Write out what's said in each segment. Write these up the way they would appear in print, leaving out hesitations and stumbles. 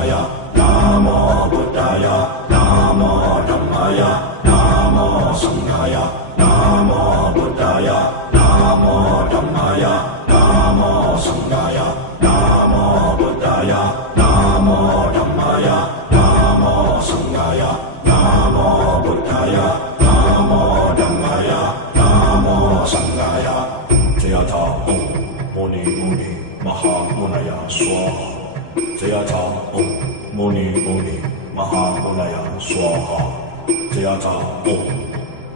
Sanghaya, Namo Buddhaya, Namo Dhammaya, Namo Sanghaya, Namo Buddhaya, Namo Dhammaya, Namo Sanghaya, Namo Buddhaya, Namo Dhammaya, Namo Sanghaya, Namo Buddhaya, Namo Dhammaya, Namo Sanghaya. Jayata Om Muni Muni Maha Munaya Swaha. Jayata Om Muni Muni Maha Munaya Swaha. Jayata Om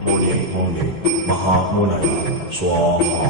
Muni Muni Maha Munaya Swaha.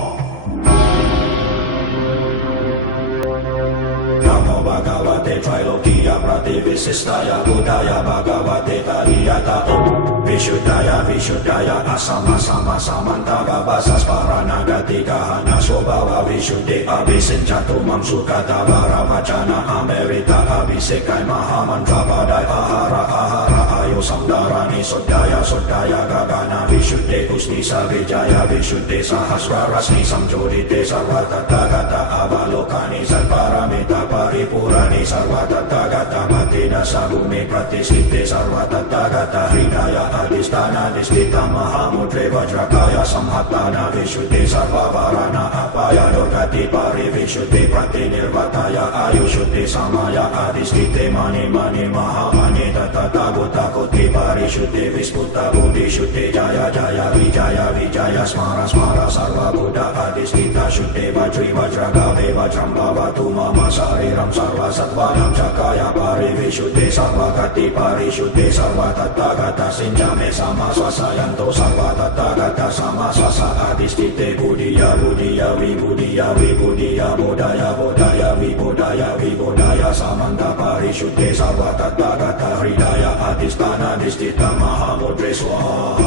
Namo Bhagavate Ekajati-pratibadda Buddhaya Bhagavate Tariyata Om Vishuddhaya Vishuddhaya Asama Sama Samanta Gabasas Paranagati Kahana Swabhava Vishuddhi Abhisenjatu Mamsukata Varavacana Amerita Abhisekai Mahamantra Padai Ahara Ahara Ayosam Dharani Sodaya Sodaya Gagana Vishuddhi Uṣnīṣa Vijaya Vishuddhi Sahasraras Nisam Jodite Sarvatathagata Avalokani Sarparamita Paripurani Sarvatathagata Matida Sabhumi Pratisthite Sarvatathagata Hridaya Adhisthana Disthita Mahamudre Vajrakaya Samhatana Vishuddhi Sarvavarana Apaya Durgati Parivishuddhi Pratinirvataya Ayushuddhi Samaya Adhisthite Mani Mani Mahamani Tatata Gota Koti Parishuddhi Visputa Buddhi Shuddhi Jaya Jaya Vijaya Vijaya Smara Smara Sarva Buddha Adhisthita Shuddhi Vajri Vajragave Vajrambhavatu Mama Sariram Sarva Sattvanam Chakaya Parivishuddhi Sarvagati Parishuddhi Sarva Tathagata Sinjame Sama Swasayanto Sarva Tathagata Sama Swasa Adhisthite Buddhiya Buddhiya Vibhuddhiya Vibhuddhiya Bodhaya Bodhaya Vibodhaya Vibodhaya Samanta Parishuddhi Sarva Tathagata Hridaya Adhisthana Disthita Mahamudre Swaha.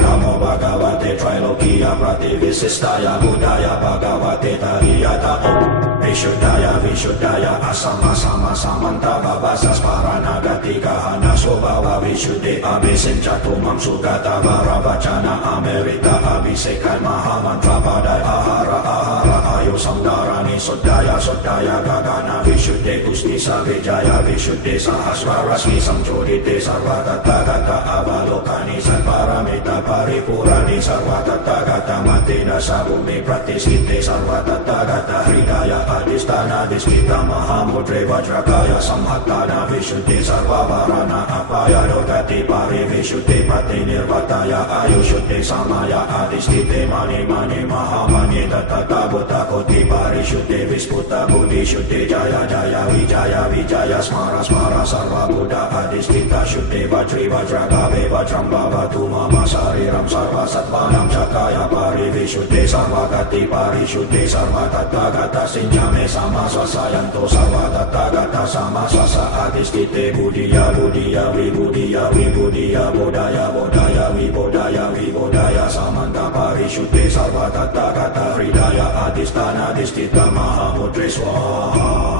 Namo Bhagavate Ekajati-pratibadda Buddhaya Bhagavate Tariyata Om Vishuddhaya Vishuddhaya Asama Sama Samanta Babasas Paranagati Kahana Swabhava Vishuddhi Abhisenjatu Mamsukata Varavacana Amerita Abhisekai Mahamantra Padai Ahara Ahara Ayosam Dharani Sodaya Sodaya Gagana Vishuddhi Usnisa Vijaya Vishuddhi Sahasraras Nisam Jodite Sarvatathagata Avalokani Sarparamita Paripurani Sarvatathagata Matida Sabhumi Pratisthite Sarvatathagata Hridaya Adhisthana Disthita Mahamudre Vajrakaya Samhatana Vishuddhi Sarvavarana Apaya Durgati Parivishuddhi Pratinirvataya Ayushuddhi Samaya Adhisthite Mani Mani Mahamani Tatata Gota Koti Parishuddhi Visputa Buddhi Shuddhi Jaya Jaya Vijaya Vijaya Smara Smara Sarva Buddha Adhisthita Shuddhi Vajri Vajragave Vajrambhavatu Mama Sariram Sarva Sattvanam Chakaya Parivishuddhi Sarvagati Parishuddhi Sarva Tathagata Sinjame Sama Swasayanto Sarva Tathagata Sama Swasa Adhisthite Buddhiya Buddhiya Vibhuddhiya Vibhuddhiya Bodhaya Bodhaya Vibodhaya Vibodhaya Samanta Parishuddhi Sarva Tathagata Hridaya Adhisthana Disthita Mahamudre Swaha.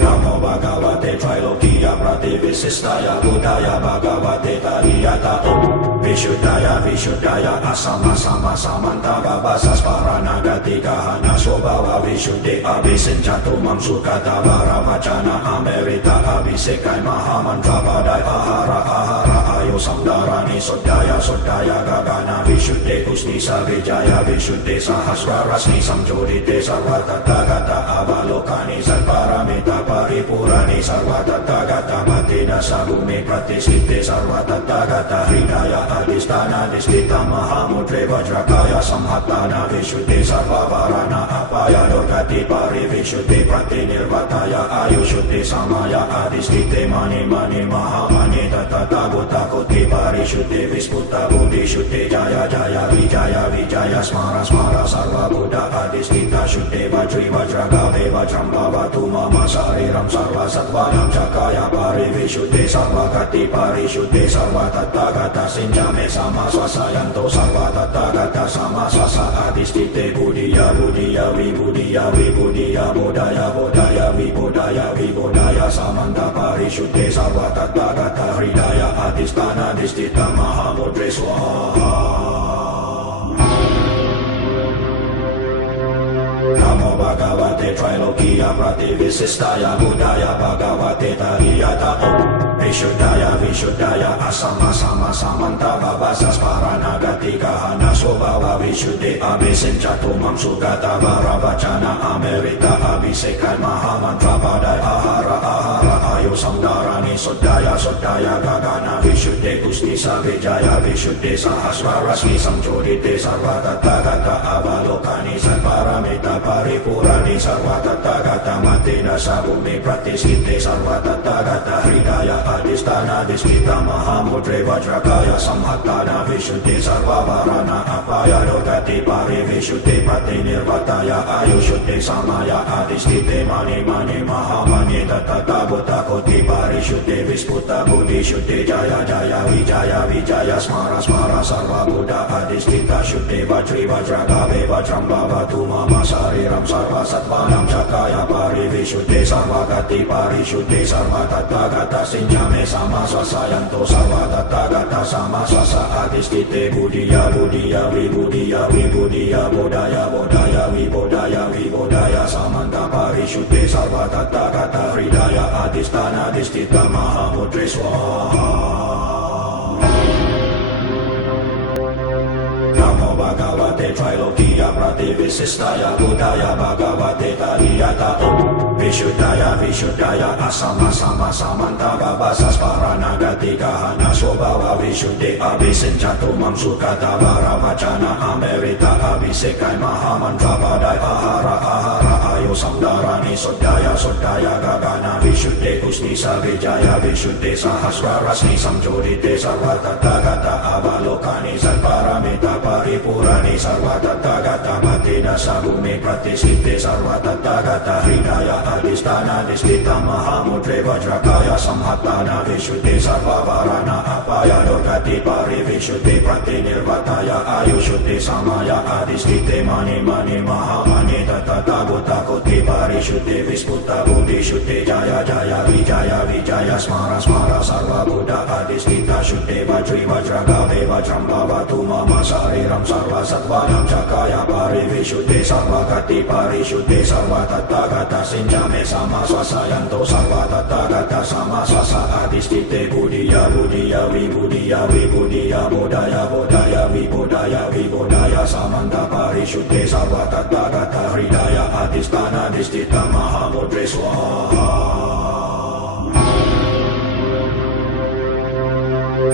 Namo Bhagavate Ekajati-pratibadda Buddhaya Bhagavate Tariyata Om Vishuddhaya Vishuddhaya Asama Sama Samanta Babasas Paranagati Kahana Swabhava Vishuddhi Abhisenjatu Mamsukata Varavacana Amerita Abhisekai Mahamantra Padai Ahara Ahara Ayosam Dharani Sodaya Sodaya Gagana Vishuddhi Uṣnīṣa Vijaya Vishuddhi Sahasraras Nisam Jodite Sarvatathagata Avalokani Sarparamita Paripurani Sarvatathagata Matida Sabhumi Pratisthite Sarvatathagata Hridaya Adhisthana Disthita Mahamudre Vajrakaya Samhatana Vishuddhi Sarvavarana Apaya Durgati Parivishuddhi Pratinirvataya Ayushuddhi Samaya Adhisthite Mani Mani Mahamani Tatata Gota Koti Parishuddhi Visputa Buddhi Shuddhi Jaya Jaya Vijaya Vijaya Smara Smara Sarva Buddha Adhisthita Shuddhi Vajri Vajragave Vajrambhavatu Mama Sariram Sarva Sattvanam Chakaya Parivishuddhi Sarvagati Parishuddhi Sarva Tathagata Sinjame Sama Swasayanto Sarva Tathagata Sama Swasa Adhisthite Buddhiya Buddhiya Vibhuddhiya Vibhuddhiya Bodhaya Bodhaya Vibodhaya Vibodhaya Samanta Parishuddhi Sarva Tathagata Hridaya Adhisthana Disthita Mahamudre Swaha. bhagavate trilokiya prativissistaya buddhaya bhagavate tariyata om vishuddhaya vishuddhaya asama sama samanta babasas paranagatika hanaso bhava vishuddhe abhisinchatumam sugata varavacana amerita abhisekai mahamantra padai ahara ahara ayusam Dharani Suddhaya Suddhaya Gagana Vishuddhe Usnisa Vijaya Vishuddhe Sahasraras Samchodite Sarva Tathagata Avalokani Satparamita Paripurani Sarva Tathagata Matina Sabhumi Pratisthite Sarva Tathagata Hridaya Adhisthana Disthita Mahamudre Vajrakaya Samhattana Vishuddhe Sarva Varana Apaya Dogati Pari Vishuddhe Pratinirvataya Ayushuddhe Samaya Adhisthite Mani Mani Mahamani Tathata Koti Parishuddhe Visputa Bodhishuddhe Jaya Jaya Vijaya Vijaya Smara Smara Sarva Buddha Adhisthita Shuddhe Vajri Vajragave Vajrambhava Mama Sariram Sarva Sattvanam Chakaya Pari Vishuddhe Sarva Gati Parishuddhe Sarva Tathagata Sinjame Sama Swasayanto Sarva Tathagata Sama Swasa Adhisthite Buddhiya Buddhiya Vibhuddhiya Vibhuddhiya Bodhaya Bodhaya Vibodhaya Vibodhaya Samanta Parishuddhe Sarva Tathagata Hridaya Adhisthana Disthita Mahamudre Swaha Namo Bhagavate Trilokiya Prativissistaya Buddhaya Bhagavate Tariyata Om Vishuddhaya Vishuddhaya Asama Sama Samanta Babasas Paranagatika Hanaso Bhava Vishuddhe Abhisinchatumam Sukata Varavacana Amerita Abhisekai Mahamantra Padai Ahara Ahara Ayusam Dharani Suddhaya Suddhaya Gagana Vishuddhe Uṣnīṣa Vijaya Vishuddhe Sahasraras Samchodite Sarva Tathagata Avalokani Satparamita Paripurani Sarva Tathagata Matina Sabhumi Pratisthite Sarva Tathagata Hridaya Adhisthana Disthita Mahamudre Vajrakaya Samhattana Vishuddhe Sarva Varana Apaya Dogati Pari Vishuddhe Pratinirvataya Ayushuddhe Samaya Adhisthite Mani Mani Mahamani Tathata Koti Parishuddhe Visputa Bodhishuddhe Jaya Jaya Vijaya Vijaya Smara Smara Sarva Buddha Adhisthita Shuddhe Vajri Vajragave Vajrambhava Mama Sariram Sarva Sattvanam Chakaya Pari Vishuddhe Sarva Gati Parishuddhe Sarva Tathagata Sinjame Sama Swasayanto Sarva Tathagata Sama Swasa Adhisthite Buddhiya Buddhiya Vibhuddhiya Vibhuddhiya Bodhaya Bodhaya Vibodhaya Vibodhaya Samanta Parishuddhe Sarva Tathagata Hridaya Adhisthana Disthita Mahamudre Swaha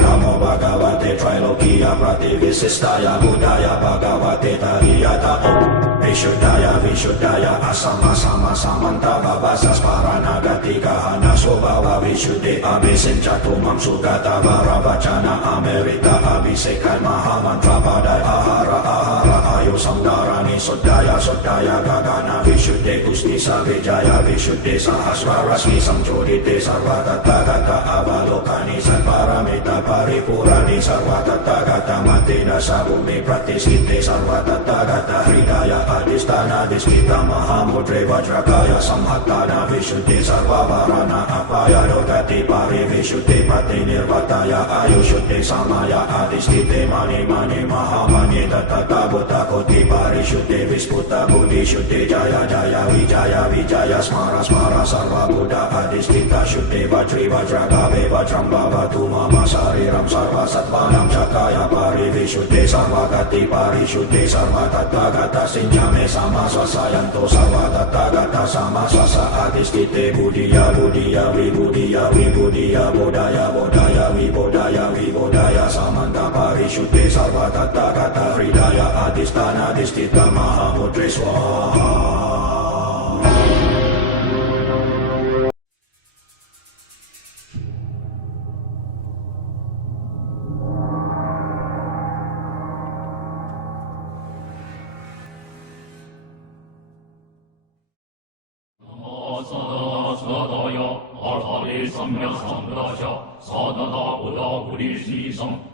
Namo Bhagavate Trilokiya Prativissistaya Buddhaya Bhagavate Tariyata Om Vishuddhaya Vishuddhaya Asama Sama Samanta Babasas Paranagatika Hanaso Bhava Vishuddhe Abhisinchatumam Sugata Varavacana Amerita Abhisekai Mahamantra Padai Ahara Ahara Ayusam Dharani Suddhaya Suddhaya Gagana Vishuddhe Uṣnīṣa Vijaya Vishuddhe Sahasraras Samchodite Sarva Tathagata Avalokani Satparamita Paripurani Sarva Tathagata Matina Sabhumi Pratisthite Sarva Tathagata Hridaya Adhisthana Disthita Mahamudre Vajrakaya Samhattana Vishuddhe Sarva Varana Apaya Dogati Pari Vishuddhe Pratinirvataya Ayushuddhe Samaya Adhisthite Mani Mani Mahamani Tathata Koti Parishuddhe Visputa Bodhishuddhe Jaya Jaya Vijaya Vijaya Smara Smara Sarva Buddha Adhisthita Shuddhe Vajri Vajragave Vajrambhava Mama Sariram Sarva Sattvanam Chakaya Pari Vishuddhe Sarva Gati Parishuddhe Sarva Tathagata Sinjame Sama Swasayanto Sarva Tathagata Sama Swasa Adhisthite Buddhiya Buddhiya Vibhuddhiya Vibhuddhiya Bodhaya Bodhaya Vibodhaya Vibodhaya Samanta Parishuddhe Sarva Tathagata Hridaya Adhisthana Disthita Mahamudre Swaha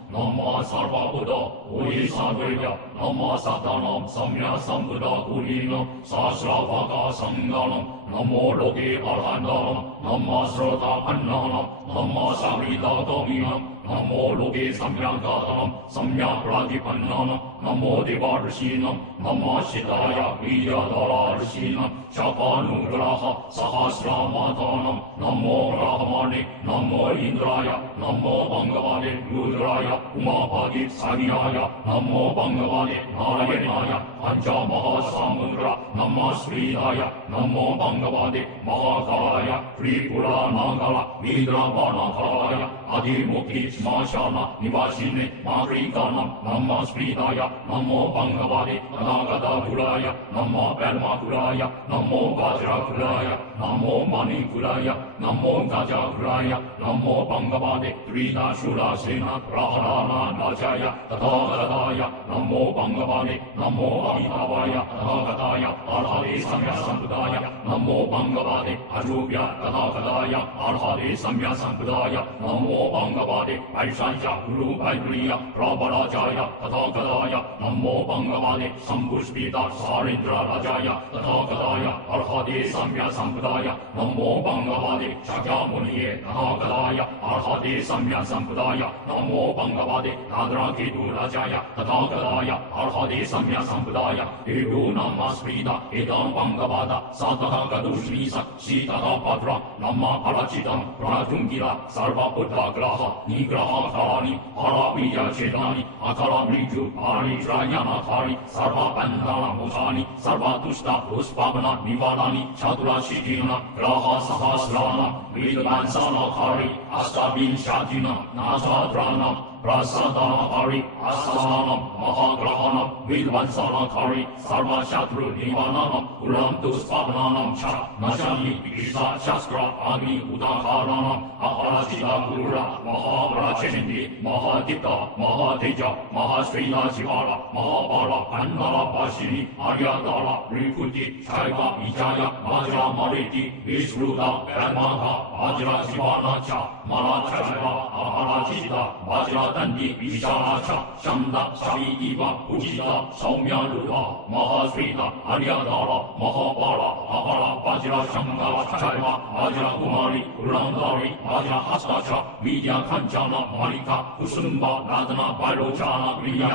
Nama sarva Buddha, Bodhisattva, Nama Satanam, Samya Sambuddha Kulinam, Sasravaka Sanganam, Namo Loki Arhandanam, Nama Srota Annanam, Nama Samrita Tominam, Namo Loke Samyagatanam Samyapratibaddanam Namo Devarsinam Namo Shitaya Vijaya Shapanugraha Sahasramatanam Namo Brahmane Namo Indraya Namo Bhagavate Rudraya Umapati Saryaya Namo Bhagavate Narayanaya Pancha Mahasamudra Namo Sridaya Namo Bhagavate Mahakalaya Tripura Nagala Vidrabanakalaya Adimukhi Smashana Nivashine Marikanam Namo Sridaya Namo Bhagavate Anagata Puraya Namo Padma Puraya Namo Vajra Puraya Namo Mani Puraya Namo Gaja Puraya Namo Bhagavate Trita Shurasena Praharana Najaya Tathagataya Namo Bhagavate Namo Amitabhaya Tathagataya Arhate Samya Sampradaya Namo Bhagavate Arubhya Tathagataya Arhate Samya Sampradaya Namo Bhagavate Vaishanja Guru Vaidriya Prabharajaya Tathagataya Namo Bhagavate Sampushpita Sarindra Rajaya Tathagataya Arhate Samya Sampradaya Namo Bhagavate Shakyamuniye Tathagataya Arhate Samya Sampradaya Namo Bhagavate Nadrakitu Rajaya Tathagataya Arhate Samya Sampradaya Ego Namasprita Edam Bhagavata Sataka Uṣnīṣa Sitaka Padra Nama Parachitam Pranatungila Sarva Buddha Graha Nigraha Dharani Haraviya Chetani Akala Mriju Paritrayana Thari Sarva Bandhana Mukhani Sarva Tushta Puspavana Nivalani Chatura Shikina Graha Sahasrana Vidvansana Thari Astabin Shatina Nasadrana Prasadana Hari Asasanam Mahagrahanam Vidvansana Thari Sarva Shatru Nivananam Ulam Tuspavananam Cha Nashali Vikisa Shastra Agni Udakaranam Aharachita Gurura Mahaprachindi Mahadita Mahateja Mahasrila Jivara Mahabara Pandara Pashini Aryadara Rikuti Shaiva Vijaya Vajra Mariti Vishruta Karmaka Vajra Jivana Cha Malachaiva Aharachita Vajra Dandi Visharacha Shanda Savidiva Ujita Saumyaluha Mahasrita Aryadara Mahabara Ahara Vajra Shankara Chaiva Vajra Kumari Urandari Vajra Hastacha Vidya Kanchana Marika Kusumba Radana Bairochana Riya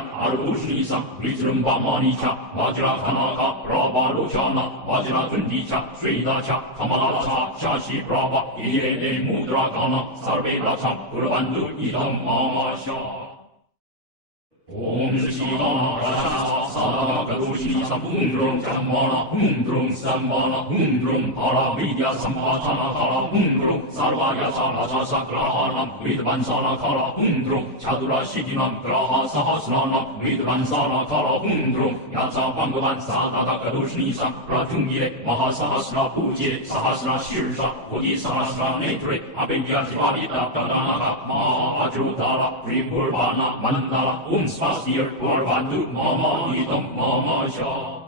Uṣnīṣa Vitrumba Manicha Vajra Kanaka Prabhalochana Vajra Tundicha Sridacha Kamalacha Shashi Prabha Irene Mudrakana Sarve Racha Urbandu Idam Mama Om Shivana Rashasa Sadaka Uṣnīṣa Umdrum Jammana Umdrum Sammana Umdrum Para Vidya Sampatana Kara Umdrum Sarvaya Sarasa Sakrahanam Vidvansana Kara Umdrum Chadura Shikinam Graha Sahasranam Vidvansana Kara Umdrum Yatsa Bhagavan Sadaka Uṣnīṣa Pratungire Mahasahasra Pujye Sahasra Shirsha Bodhisahasra Netre Abhinyajivadita Tadanaka Maha Ajrutara Ripurvana Mandala Spastir Varvandu Mama Idam Mama Sha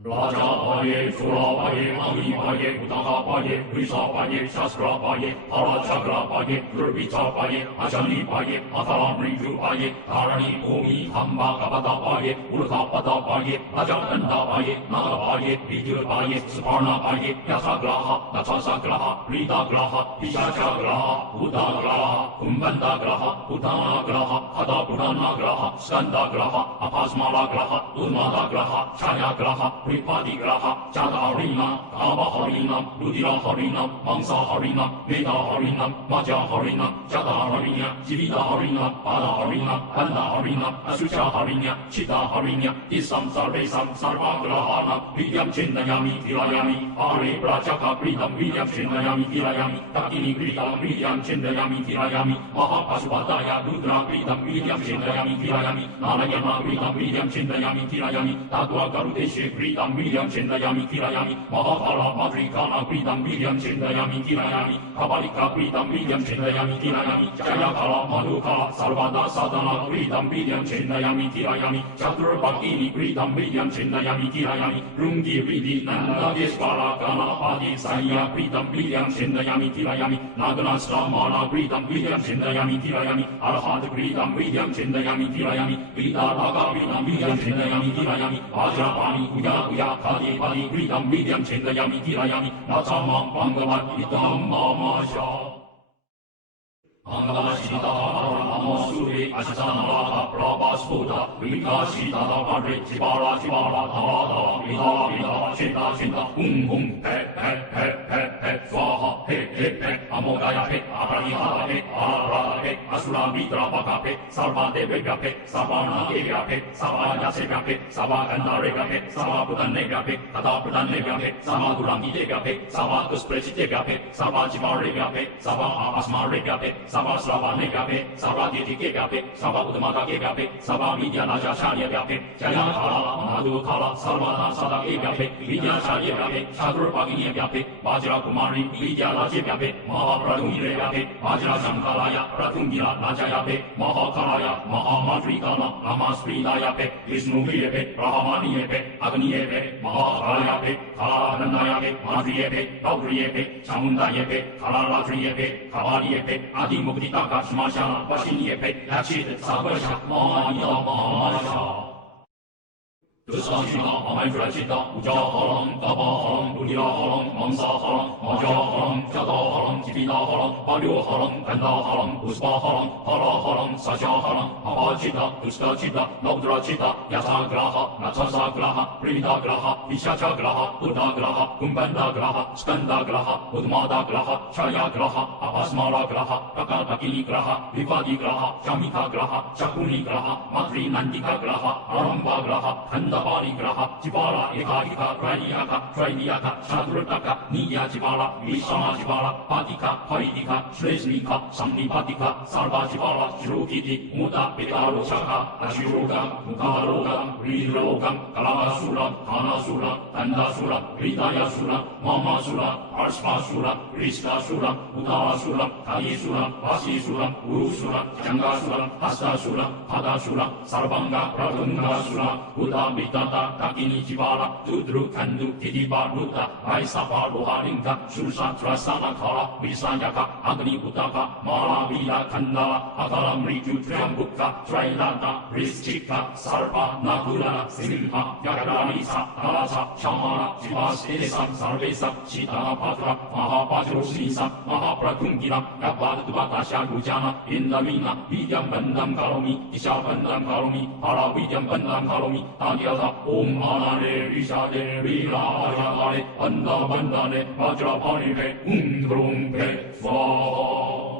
Raja-paye, Shura-paye, Mani-paye, Utaka-paye, Risa-paye, Shastra-paye, Hara-chakra-paye, Gurvita-paye, Ajani-paye, Atara-mriju-paye, Dhāraṇī, Bhūmi, Hamba-kapata-paye, Urta-pata-paye, Raja-ganda-paye, Naga-paye, Vijaya-paye, Suparna-paye, Yasa-graha, Natasa-graha, Rita-graha, Pishacha-graha, Buddha-graha, Kumbanda-graha, Buddhana-graha, Hada-Purana-graha, Skanda-graha, Apasmala-graha, Udmada-graha, Chaya-graha, Ripati-graha, Jata-harinam, Kava-harinam, Ludira-harinam, Mangsa-harinam, Veda-harinam, Maja-harinam, Jata-harinya, Jivita-harinam, Pada-harinam, Panda-harinam, Asusha-harinya, Chitta-harinya, Isam-sarvesam, Sarva-grahanam, Vidyam Chindayami, Tilayami, Pare-prachaka-kritam, Vidyam Chindayami, Tilayami, Takini-kritam, Vidyam Chindayami, Tilayami, Mahapasupataya, Rudra-kritam, Vidyam Chindayami, Tilayami, Narayana-kritam, Vidyam Chindayami, Tilayami, Tattva-garudeshe-kritam, Vidyam Chindayami, Tilayami, Mahakala-madrikana-kritam, Vidyam Chindayami, Tilayami, Kabalika-kritam, Vidyam Chindayami, Tilayami, Jayakala-madhukala, Sarvada-sadana-kritam, Vidyam Chindayami, Tilayami, Chatur-bhakini-kritam, Vidyam Chindayami, Tilayami, Rungi-vidi-nanda-desvara-gana-padi-saya-kritam, Vidyam Chindayami, Tilayami, Nagana-sramana-kritam, Vidyam Chindayami, Tilayami, Arhat-kritam, Vidyam Chindayami, Tilayami, Vita-raga-kritam, Vidyam Chindayami, Tilayami, Vajra-pani, Uya-uya, Kadi-padi, Kritam, Vidyam Chindayami, Tilayami, Natsamam, Bhagavat, Idam, Mama-sha. Angashita Amosuri Ashanaka Prabhasputa Vikashita Padri Chibala Chibala Tala Vida Vida Chita Chita He Swaha He Amogaya He Abrahita He Arara He Asura Mitra Baka He Sarva Devya He Sarvana Devya He Savaya Sevya He Savaganda Revya He Savaputan Nevya He Tataputan Nevya He Savadurangi Devya He Savakuspreci Devya He Savajiva Revya He Savasma Revya He Savasrava Nevyape, Savaditi Kevape, Savudamata Kevape, Savavidya Naja Sharya Vyape, Jaya Kala, Madhu Kala, Sarvana Sada Kevape, Vidya Sharya Vyape, Shadur Pagini Vyape, Vajra Kumari, Vidya Raja Vyape, Mahaprabhumi Vyape, Vajra Sankalaya, Pratungira Najayape, Mahakalaya, Mahamadrikana, Amaspridayape, Vishnu Vyape, Rahamaniyape, Agniyape, Mahakalayape, Kalandayape, Madriyape, Gauriyape, Chamundayape, Kalalatriyape, Kavaliyape, Adi Mukditaka Shmasha, Vashinyepe, Lachit, Sabasha, Maya, Maya. Dusashita, Amadrachita, Ujaharam, Tabaharam, Buddhaharam, Mansaharam, Majaharam, Jadaharam, Jivinaharam, Valyoharam, Kandaharam, Puspaharam, Haraharam, Sajaharam, Abhajita, Dustachita, Naudrachita, Yasagraha, Natsasagraha, Pridagraha, Vishachagraha, Buddhagraha, Kumbandagraha, Skandagraha, Udmadagraha, Chayagraha, Abhasmaragraha, Prakapakinigraha, Vivadigraha, Shamikagraha, Shakunigraha, Matri Nandikagraha, Arambagraha, Kandapanigraha, Jivara, Ekadika, Rayaka, Trainiyaka, Shadrutaka, Niya Jivara, Vishama Jivara, Patika, Paridika, Shresnika, Samnipatika, Sarva Jivara, Shirukiti, Muda, Petaro Shaka, Ashirogam, Mukarogam, Ridrogam, Kalavasura, Kanasura, Kandasura, Ridayasura, Mamasura, Arspasura, Rishkasura, Udarasura, Kalisura, Vasisura, Urusura, Jangasura, Hastasura, Padasura, Sarvanga, Pratungasura, Buddha Vitata, Takini Jivara, Tudru Kandu, Kidiba Ruta, Aisapa Roharinka, Shusatra Sanakara, Visayaka, Agni Utaka, Maravila Kandala, Akaram Riju Triambuka, Trailata, Rischika, Sarva, Nakula, Simha, Yakaranisa, Kalasa, Shamara, Jivasesa, Sarvesa, Chita Patra, Mahapatra Usnisa, Mahapratungira, Yapatubata Shagujana, Indamina, Vidyam Bandam Karomi, Isha Bandam Karomi, Para Vidyam Bandam Karomi, Tanyata, Om Anane, Vishade, Virayare, Anda Bandane, Vajrapanive, Umdrumpe, Svaha.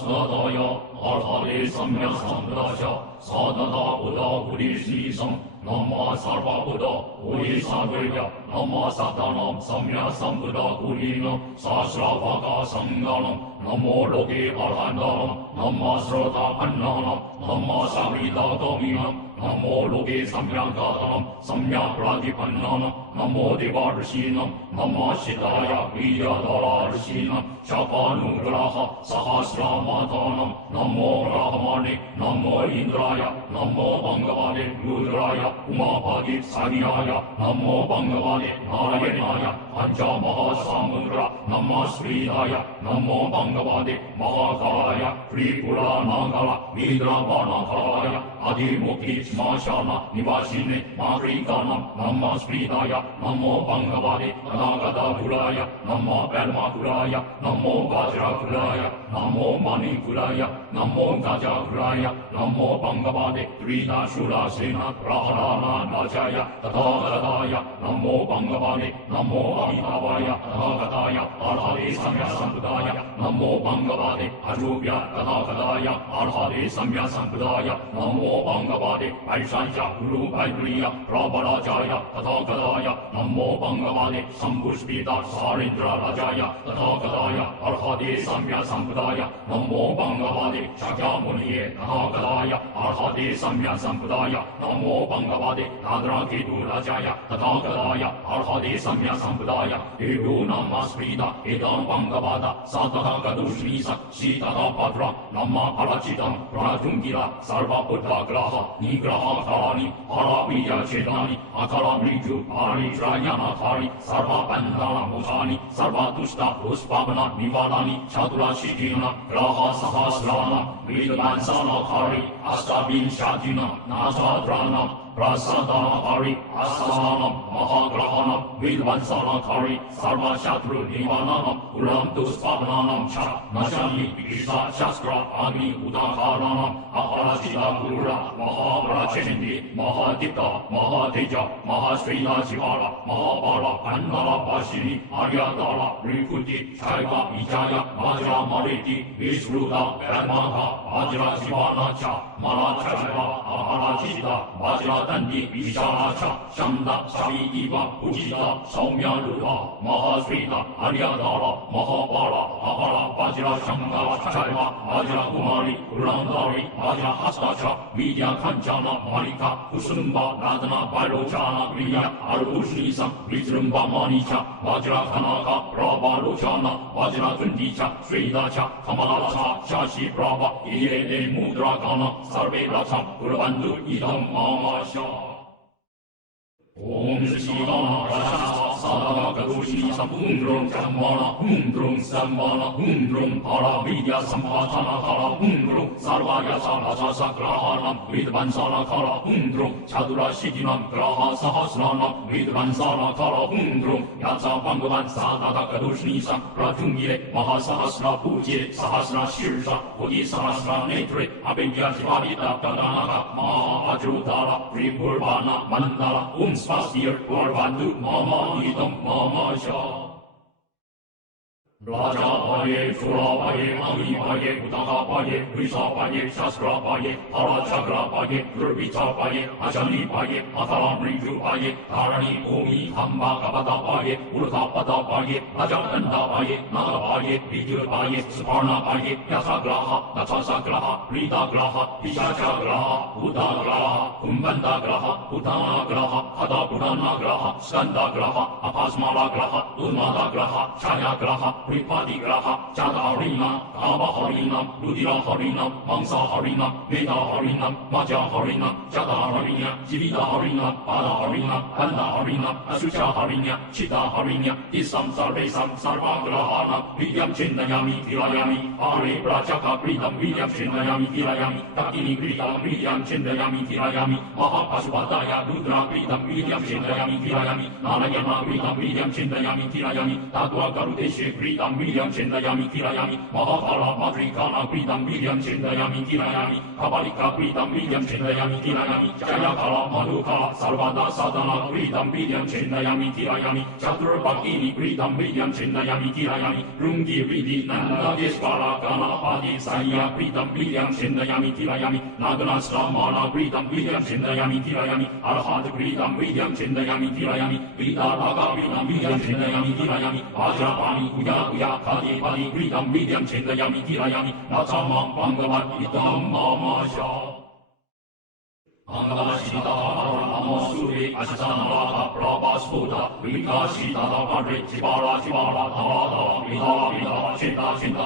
Sadaya, Arhate Samya Sambuddhasya, Sadada Buddha Uṣṇīṣa, Nama Sarva Buddha, Bodhisattva, Nama Satanam Samya Sambuddha Gurina, Sasravaka Sanganam, Namo Loke Arhandanam, Nama Srota Pannanam, Nama Savrita Gaminam, Namo Loke Samyangatanam, Samya-pratibaddanam, Namo Devarsinam, Nama Shitaya Vijaya-dharārisinam, Shakanugraha Sahasramatanam, Namo Brahmane, Namo Indraya, Namo Bhagavate Rudraya, Umapati Savyaya, Namo Bhagavate Narayanaya, Pancha-mahasamudra, Nama Sridaya, Namo Bhagavate Mahakalaya, Tripura-nagara, Vidravanakaya, Adimukti Smashana, Nivashine, Marikanam, Nama Sridaya, Namo Bhagavate Anagata-puraya, Namo Padma-puraya, Namo Vajra-puraya, Namo Mani-puraya, Namo Gaja-puraya, Namo Bhagavate Trita-shurasena, Praharana Najaya, Tathāgataya, Namo Bhagavate, Namo Amitabhaya, Tathāgataya, Arhate Samya Sambuddhaya, Namo Bhagavate Arubhya, Tathāgataya, Arhate Samya Sambuddhaya, Namo Bhagavate Vaishanja Guru Vaidriya, Prabharajaya, Tathāgataya, Namo Bhagavate Sampuspita Sarindra Rajaya, Tathāgataya, Arhate Samya Sambuddhaya, Namo Bhagavate Shakyamuniye, Tathāgataya, Arhate Samya Sambuddhaya, Namo Bhagavate Nadrakitu Rajaya, Tathāgataya, Arhate Samya Sambuddhaya, Edu Namasprita, Edam Bhagavata, Sattaka Uṣnīṣa, Sitaka Patra, Nama Parachitam, Pratungira, Sarva Buddha Graha, Nigraha Dharani, Paraviya Chetani, Akaram Riju, Paritrayana Thari, Sarva Bandhana Mutani, Sarva Tushta, Uspavana, Nivalani, Chatura Shikina, Graha Sahasrana, Samanam, Vidvansana Kari, Astabin Shatina, Nasadranam, Prasadana Hari, Asasanam, Mahagrahanam, Vidvansana Kari, Sarva Shatru Nivananam, Ulam Tuspadanam Cha, Nashali, Isha Shastra, Agni Udakaranam, Aharachita Gurura, Mahaprachindi, Mahadita, Mahateja, Mahasrila Jivara, Mahabara, Kandala Pashini, Aryadara, Rikuti, Chaiva, Vijaya, Vajra Mariti, Vishruta, Karmaka, Vajra Jivanacha, Malachaiva, Aharachita, Vajra Dandi, Visharacha, Shanda, Savidiva, Ujita, Saumya Ruha, Mahasrita, Aryadara, Mahabara, Ahara, Vajra Shankara, Chaiva, Vajra Kumari, Urandari, Vajra Hastacha, Vidya Kanchana, Marika, Kusumba, Radana, Bairochana, Riya, Uṣṇīṣa, Vitrumba Manicha, Vajra Kanaka, Prabha Lochana, Vajra Tundicha, Sridacha, Kamalacha, Shashi Prabha, Irene Mudrakana, Sarve Racha, Urbandu, Idam Mamasha. Om Shivana Rasha Sadaka Kadoshi Samundrum Jammana Hundrum Sammana Hundrum Para Vidya Sampatana Kara Hundrum Sarvaya Sarasa Sakrahanam Vidvansana Kara Hundrum Chadura Shidinam Graha Sahasranam Vidvansana Kara Hundrum Yatsa Bhagavan Sadaka Kadoshnisam Pratungire Mahasahasra Pujye Sahasra Shirsha Bodhisahasra Netre Abhidya-pratibadda Dhāraṇī Maha Ajrutara Ripurvana Mandala Spasir, Varvandu, Mama, Idam, Mama, Shah. Raja Paye, Shura Paye, Mani Paye, Utaka Paye, Risa Paye, Shastra Paye, Parachakra Paye, Gurvita Paye, Ajani Paye, Ataram Riju Paye, Dharani Bhumi, Hamba Kapata Paye, Urtapata Paye, Rajaganda Paye, Naga Paye, Vijaya Paye, Saparna Paye, Yasagraha, Natsasagraha, Rita Graha, Vishachagraha, Buddha Graha, Kumbanda Graha, Buddhana Graha, Hada Purana Graha, Skanda Graha, Apasmala Graha, Udmada Graha, Chaya Graha, Ripadi Graha, Chada Harinam, Kava Harinam, Ludira Harinam, Mangsa Harinam, Veda Harinam, Maja Harinam, Chada Harinam, Jivida Harinam, Pada Harinam, Panda Harinam, Asusha Harinam, Chitta Harinam, Isam Sarvesam, Sarva Grahanam, Vidyam Chindayami, Tilayami, Are Prachaka Pridam, Vidyam Chindayami, Tilayami, Takini Pridam, Vidyam Chindayami, Tilayami, Mahapasubadaya, Rudra Pridam, Vidyam Chindayami, Tilayami, Narayana Pridam, Vidyam Chindayami, Tilayami, Tatua Garudeshe Pridam, Vidyam Chindayami, Tilayami, Mahakala Madrikana Pridam, Vidyam Chindayami, Tilayami, Kabalika Pridam, Vidyam Chindayami, Tilayami, Jayakala Madhukala, Sarvada Sadana Pridam, Vidyam Chindayami, Tilayami, Chaturpakini Pridam, Vidyam Chindayami, Tilayami, Rungi Vidi Nanda Deshvara Gana Padi Saya Pridam, Vidyam Chindayami, Tilayami, Nagana Sramana Pridam, Vidyam Chindayami, Tilayami, Arhat Pridam, Vidyam Chindayami, Tilayami, Vida Raga Pridam, Vidyam Chindayami, Tilayami, Vajrapani Uya Uya Kadi Padi Pridam, Vidyam Chindayami, Tilayami, Natsamam Bhagavan Idam Mamasha. Angashita Amasuri Asana Prabhas Buddha Vikashita Padre Chivara Chivara Tavada Vida Vida Chinta Chinta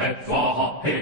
He Swaha He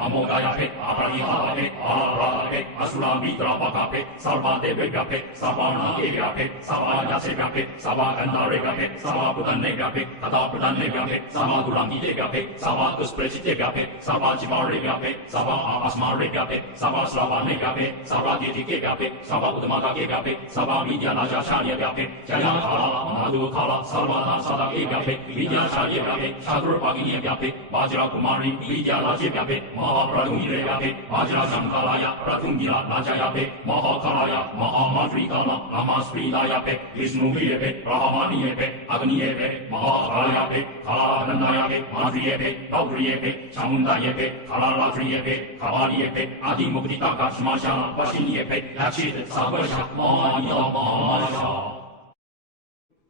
Amogaya He Aparihara He Arara He Asura Mitra Baka He Sarva Devya He Sarvana Devya He Savaya Sevya He Savaganda Revya He Savapudan Nevya He Tatapudan Nevya He Savadurangi Devya He Savakusprechi Devya He Savajiva Revya He Savasma Revya He Sava Slava Negape, Sava Diti Gape, Sava Udamata Gape, Sava Vidya Naja Shanya Gape, Jaya Kala, Madhu Kala, Sarvana Sada Gape, Vidya Shanya Gape, Shadur Pagini Gape, Vajra Kumari, Vidya Raja Gape, Mahapradumire Gape, Vajra Shankalaya, Pratungira Naja Gape, Mahakalaya, Mahamadrikana, Amasprida Gape, Vishnu Gape, Rahamani Gape, Agni Gape, Mahakalaya Gape, Kalananda Gape, Madri Gape, Gauri Gape, Chamunda Gape, Kalaratri Gape, Kavali Gape, Adi Mukti Taka Shmashana, Vashini Epe, Lachit, Sabasha, Maya Masha.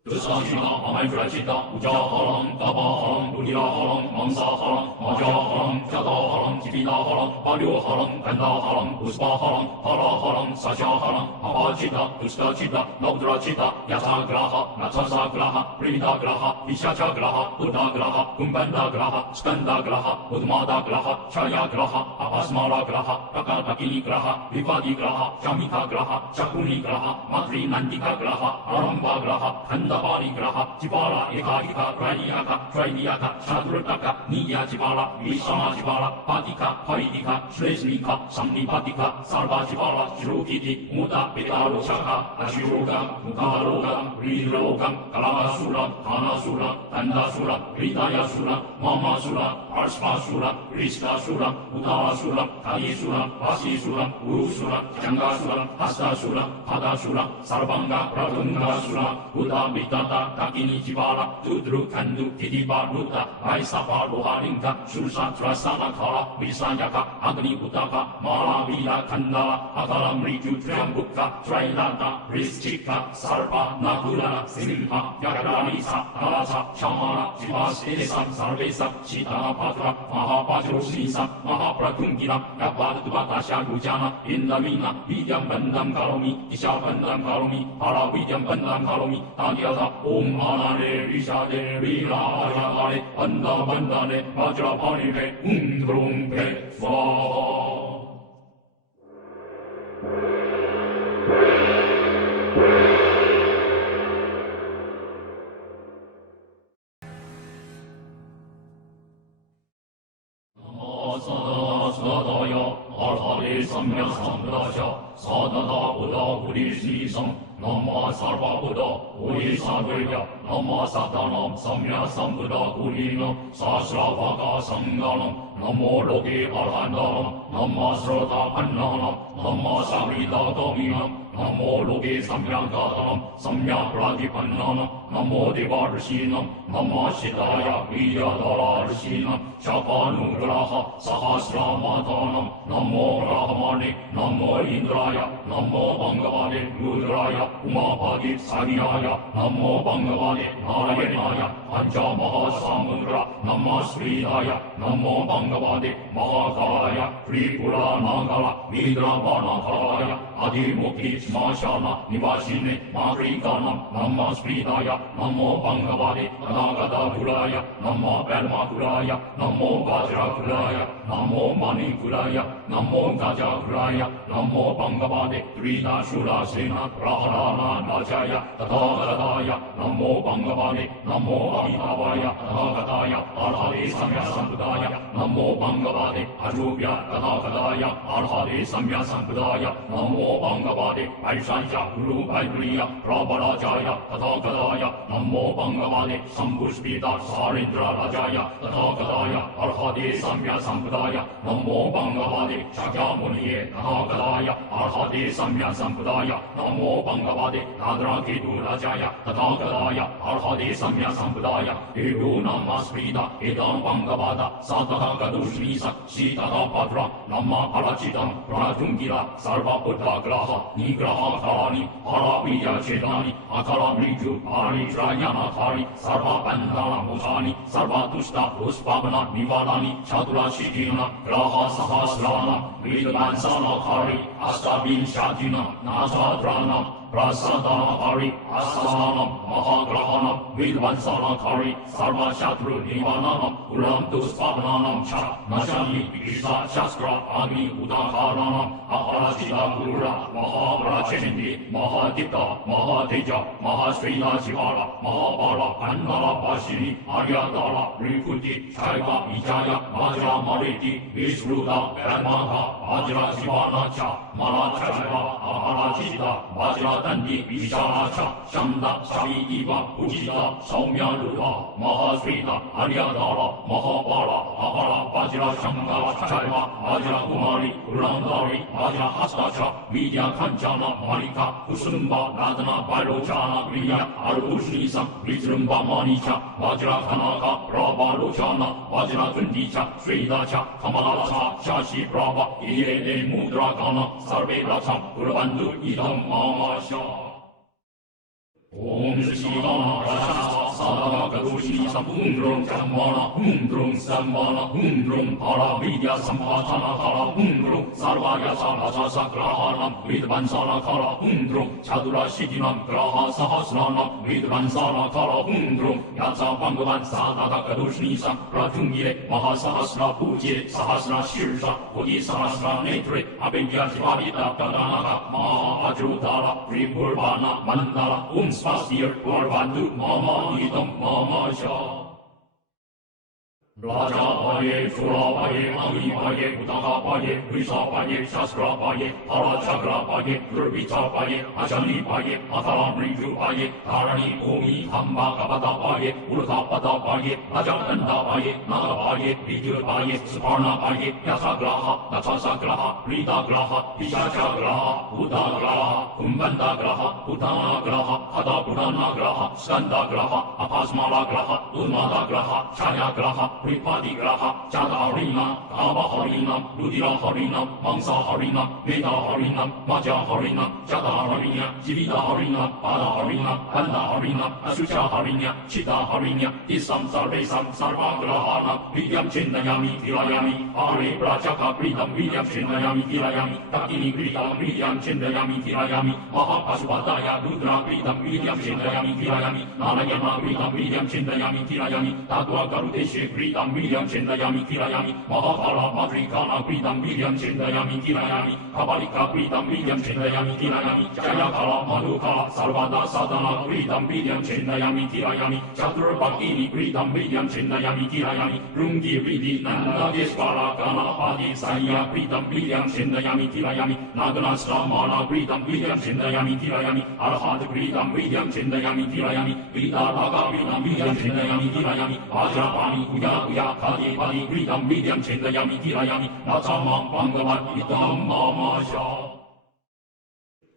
Usnīṣa, Amaifrachita, Ujaharam, Tabaharam, Budiraharam, Mansaharam, Majaharam, Jadaharam, Jividaharam, Valyoharam, Kandaharam, Puspaharam, Haraharam, Sajaharam, Apachita, Dustachita, Naudrachita, Yasagraha, Natsasagraha, Pridagraha, Vishachagraha, Buddhagraha, Kumbandagraha, Skandagraha, Udmadagraha, Chayagraha, Apasmaragraha, Prakapakinigraha, Vivadigraha, Shamitagraha, Shakunigraha, Matri Nandikagraha, Arambagraha, Kanda Parigraha, Jipala, Ekajika, Raiyaka, Trainiyaka, Chaturtaka, Niya Jipala, Vishama Jipala, Patika, Paidika, Shresnika, Samnipatika, Sarva Jipala, Shirukiti, Muta, Petalo Shaka, Ashurogam, Mukarogam, Ridrogam, Kalasura, Kanasura, Tandasura, Ritayasura, Mamasura, Arspasura, Rishkasura, Utarasura, Kalisura, Vasisura, Urusura, Jangasura, Hastasura, Padasura, Sarvanga, Pratungasura, Buddha Vitata, Takini Jibala, Tudru Kandu, Kitiba Ruta, Aisapa Roharinka, Shusatra Sanakara, Visayaka, Agni Utaka, Malavila Kandala, Akalam Riju Triambuka, Trailata, Rischika, Sarva, Nakula, Simha, Yakaranisa, Kalasa, Shamana, Jivastesa, Sarvesa, Chita Patra, Mahapatra Uṣnīṣa, Mahapratungila, Yapatubata Shagujana, Indamina, Vidyam Bandam Karomi, Isha Bandam Karomi, Para Vidyam Bandam Karomi, Tanyata, Om Anane, Vishade, Vilajale, Anda Bandane, Vajrapane, Undrumpe, Svaha. Sadaya, Arhate Samya Sambuddhasya, Sadada Buddha Buddhisnisam, Nama Sarva Buddha, Bodhisattva, Nama Satanam Samya Sambuddha Buddhinam, Sasravaka Sanganam, Namo Loke Arhandanam, Nama Srata Pannanam, Nama Savrita Kaminam, Namo Loke Samyangatanam, Samya-pratibaddanam, Namo Devarsinam, Nama Shitaya Vijaya-dharārinam, Shakanugraha Sahasramatanam, Namo Brahmane, Namo Indraya, Namo Bhagavate Rudraya, Umapati Sariyaya, Namo Bhagavate Narayanaya, Pancha Mahasamudra, Nama Sridaya, Namo Bhagavate Mahakalaya, Tripura Nagala, Vidravanakaya, Adimukhi Smashana, Nivashine, Marikanam, Nama Sridaya, Namo Bhagavate Anagata Kuraya, Namo Palma Kuraya, Namo Vajra Kuraya, Namo Mani Kuraya, Namo Gaja Kuraya, Namo Bhagavate Trita Shurasena, Raharana Najaya, Tathagataya, Namo Bhagavate, Namo Amitabhaya, Tathagataya, Arhate Samya Sambuddhaya, Namo Bhagavate, Arubhya, Tathagataya, Arhate Samya Sambuddhaya, Namo Bhagavate, Vaishanja, Guru Vaidriya, Prabharajaya, Tathagataya, Namo Bhagavate, Sambuspita, Sarindra Rajaya, Tathagataya, Arhate Samya Sambuddhaya, Namo Bhagavate, Shakyamuni, Tathagataya, Arhate Samya Sambuddhaya, Namo Bhagavate, Nadrakitu Rajaya, Tathagataya, Arhate Samya Sambuddhaya, Edu Namasprita, Edam Bhagavata, Sataka Uṣnīṣa, Sitaka Patra, Nama Parachitam, Pratungila, Sarva Buddha Graha, Nigraha Dharani, Paraviya Chetani, Akala Riju, Paritrayana Thari, Sarva Bandhana Mutani, Sarva Tushta, Uspavana, Nivalani, Chatura Shikina, Graha Sahasrana, Vidvansana Thari, Astabin Shatina, Nasadrana, Prasadana Hari, Asasanam, Mahagrahanam, Vidvansana Thari, Sarva Shatru Nivananam, Ulam Tuspavananam Cha, Nashani, Isha Shastra, Agni Udakaranam, Aharachita Gurura, Mahaprachindi, Mahadita, Mahateja, Mahasrila Jivara, Mahabara, Pandara Pashini, Aryadara, Rikuti, Chaiva, Vijaya, Vajra Mariti, Vishruta, Brahmaka, Vajra Jivanacha, Marachaiva, Aharachita, Vajra Dandi, Visharacha, Shanda, Savidiva, Ujita, Saumyaluha, Mahasrita, Aryadara, Mahabara, Ahara, Vajra Shankara, Chaiva, Vajra Kumari, Urandari, Vajra Hastacha, Vidya Kanchana, Marika, Kusumba, Radana, Vairochana, Riya, Uṣnīṣa, Vitrumba Manicha, Vajra Kanaka, Prabha Lochana, Vajra Tundicha, Sridacha, Kamalacha, Shashi Prabha, Irene Mudrakana, Sarve Racha, Urbandu, Idam Amasha. Om Shri Gama Rasha Sama Kadoshi Samundrum Jamana Undrum Samana Undrum Para Vidya Sampatana Kala Undrum Sarvaya Salasa Grahanam Vidvansala Kala Undrum Chadura Shidinam Graha Sahasranam Vidvansala Kala Undrum Yatsa Bhagavan Sadaka Uṣnīṣa Pratungye Mahasahasra Pujye Sahasra Shirsha Bodhisattvas Netre Ekajati-pratibadda Dhāraṇī Maha Ajrutara Ripurvana Mandala Svastir Varvandu Mama Idam Mama Sha Raja-paye, Shura-paye, Mani-paye, Uttaka-paye, Risa-paye, Shastra-paye, Hara-chakra-paye, Gurvita-paye, Ajani-paye, Ataram-riju-paye, Dharani, Bhumi, Hamba-kapata-paye, Urta-pata-paye, Rajaganda-paye, Naga-paye, Vijaya-paye, Suparna-paye, Yasa-graha, Natasa-graha, Rita-graha, Vishasha-graha, Buddha-graha, Kumbanda-graha, Buddhana-graha, Hata-Purana-graha, Skanda-graha, Apasmala-graha, Udmada-graha, Chaya-graha, Ripati-graha, Jata-harinam, Kava-harinam, Ludira-harinam, Mangsa-harinam, Meta-harinam, Maja-harinam, Jata-harinya, Jivita-harinam, Pada-harinam, Panda-harinam, Asusha-harinya, Chitta-harinya, Isam-sarvesam, Sarva-grahanam, Vidyam-chendayami, Tilayami, Are-prachaka-kritam, Vidyam-chendayami, Tilayami, Takini-kritam, Vidyam-chendayami, Tilayami, Mahapasupataya, Rudra-kritam, Vidyam-chendayami, Tilayami, Narayana-kritam, Vidyam-chendayami, Tilayami, Tattva-garudeshe Kritam Vidyam Chendayami Tilayami Mahakala Madrikana Kritam Vidyam Chendayami Tilayami Kabalika Kritam Vidyam Chendayami Tilayami Jayakala Madhukala Sarvada Sadana Kritam Vidyam Chendayami Tilayami Chaturpakini Kritam Vidyam Chendayami Tilayami Rungi Vidi Nanda Deshvara Kana Padi Saya Kritam Vidyam Chendayami Tilayami Naganasramana Kritam Vidyam Chendayami Tilayami Arhat Kritam Vidyam Chendayami Tilayami Vidaraga Kritam Vidyam Chendayami Tilayami Vajrapani Uya Kadi Kritam Vidyam Chendayami Tilayami Natsamam Bhagavat Idam Mama Sha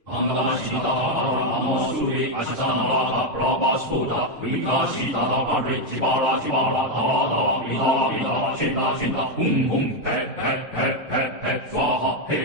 Angashita Amasuri Asana Prabhasputa Vikashita Padre Chibara Tava Vida Chinta He Swaha He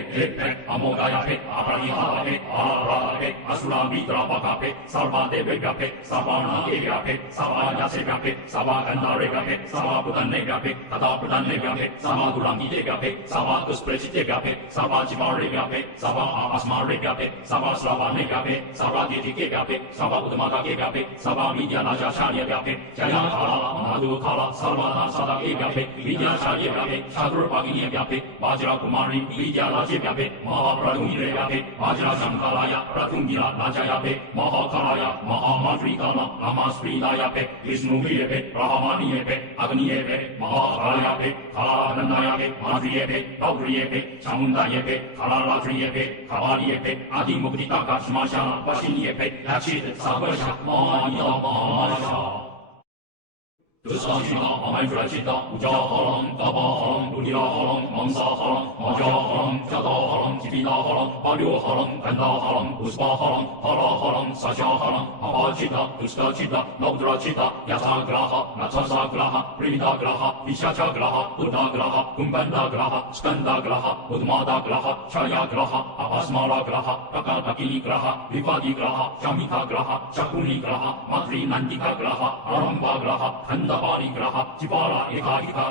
Amodaya He Aparihata He Arata He Asura Mitra Baka He Sarva Devya He Sarvana Devya He Savaya Sevya He Savaganda Revya He Savaputan Nevya He Tataputan Nevya He Savadurangi Devya He Savatuspreci Devya He Savajiva Revya He Savasma Revya He Savasrava Nevyape, Savaditi Kevape, Savudmata Kevape, Savamidya Naja Sharya Vyape, Jayakala, Madhukala, Sarvana Sada Kevape, Vidya Sharya Vyape, Chaturpagini Vyape, Vajra Kumari, Vidya Raja Vyape, Mahapradumire Vyape, Vajra Sankalaya, Pratungira Najayape, Mahakalaya, Mahamadrikana, Amaspridayape, Vishnu Vyape, Rahamaniyepe, Agniyepe, Mahakalayape, Kalandayape, Madriyepe, Gauriyepe, Chamundayepe, Kalalatriyepe, Kavaliyepe, Adimukdita Kashmasha, Vashinyepe, Lachit, Sabasha, Maya, Maya. Usnīṣa, Amaitra-citta, Uja-haram, Tapa-haram, Udira-haram, Mansa-haram, Maja-haram, Jata-haram, Jivita-haram, Valyo-haram, Ganda-haram, Puspa-haram, Hara-haram, Sasya-haram, Apa-citta, Dusta-citta, Naudra-citta, Yasa-graha, Natsasa-graha, Prita-graha, Vishacha-graha, Buddha-graha, Kumbanda-graha, Skanda-graha, Udmada-graha, Chaya-graha, Apasmara-graha, Kakataki-graha, Vivadi-graha, Shamita-graha, Shakuni-graha, Matri-nandika-graha, Aramba-graha, Kanda-pari-graha, Jivara, Ekadika,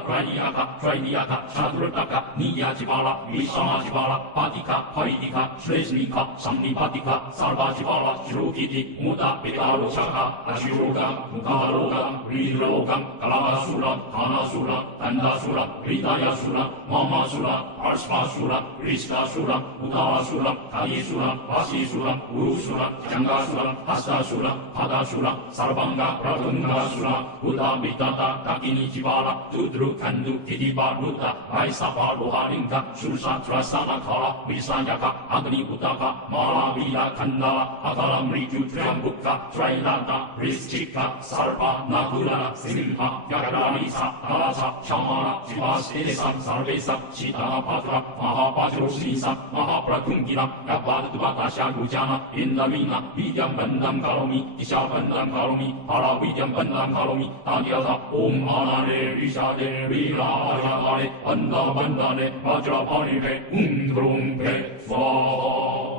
Trainiyaka, Chaturtaka, Niya-jivara, Vishama-jivara, Padika, Paridika, Sresnika, Samnipatika, Sarva-jivara, Shirukiti, Muta, Petaro-shaka, Ashirogam, Mukarogam, Ridrogam, Kalavasuram, Kanasuram, Tandasuram, Ritayasuram, Mamasuram, Arshvasuram, Rishkasuram, Uttarasuram, Kadisuram, Vasisuram, Urusuram, Jangasuram, Hastasuram, Padasuram, Sarvanga, Pradungasuram, Buddha Vitata, Takini Jivara, Tudru Kandu, Tidiba Ruta, Vaisapa Luharinka, Shusatra Sanakara, Visayaka, Agni Utaka, Maravila Kandala, Akaram Riju Triambuka, Trailata, Rischika, Sarva, Nakula, Simha, Yakarisa, Kalasa, Shamara, Jivasesam, Sarvesam, Chita Patra, Mahapajro Usnīṣa, Mahapratungira, Yapatubata Shagujana, Indamina, Vidyam Bandam Karomi, Isha Bandam Karomi, Para Vidyam Bandam Karomi, Tanyata, Om Anare, Vishade, Virajare, Anda Bandane, Vajrapanive, Undrumpe, Svaha.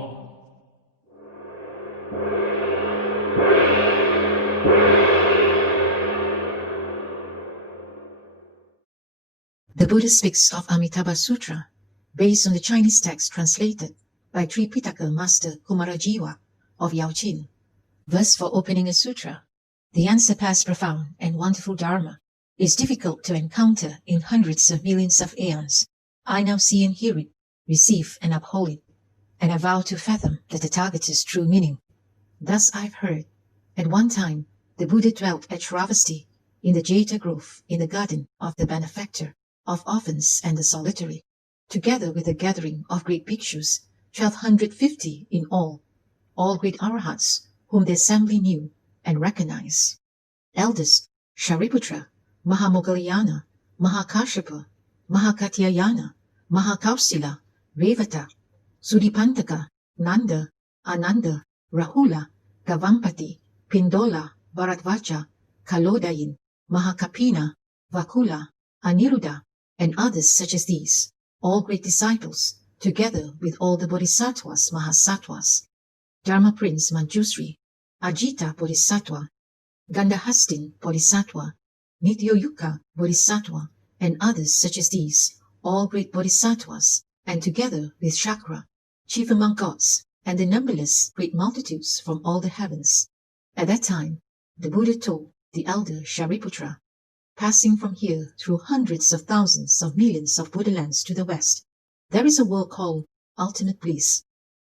Buddha speaks of Amitabha Sutra, based on the Chinese text translated by Tripitaka Master Kumarajiva of Yaoqin. Thus, for opening a sutra, the unsurpassed profound and wonderful Dharma is difficult to encounter in hundreds of millions of aeons. I now see and hear it, receive and uphold it, and I vow to fathom the Tathagata's true meaning. Thus I've heard, at one time the Buddha dwelt at Shravasti in the Jeta Grove in the garden of the benefactor of orphans and the solitary, together with a gathering of great bhikshus, 1250 in all great arhats whom the assembly knew and recognized. Elders Shariputra, Mahamoggallana, Mahakāshyapa, Mahakatyayana, Mahakausila, Revata, Sudipantaka, Nanda, Ananda, Rahula, Gavampati, Pindola, Bharadvaja, Kalodayin, Mahakapina, Vakula, Aniruddha, and others such as these, all great disciples, together with all the Bodhisattvas, Mahasattvas, Dharma Prince Manjusri, Ajita Bodhisattva, Gandhahastin Bodhisattva, Nityoyuka Bodhisattva, and others such as these, all great Bodhisattvas, and together with Chakra, chief among gods, and the numberless great multitudes from all the heavens. At that time, the Buddha told the elder Shariputra, passing from here through hundreds of thousands of millions of Buddhalands to the west, there is a world called ultimate bliss.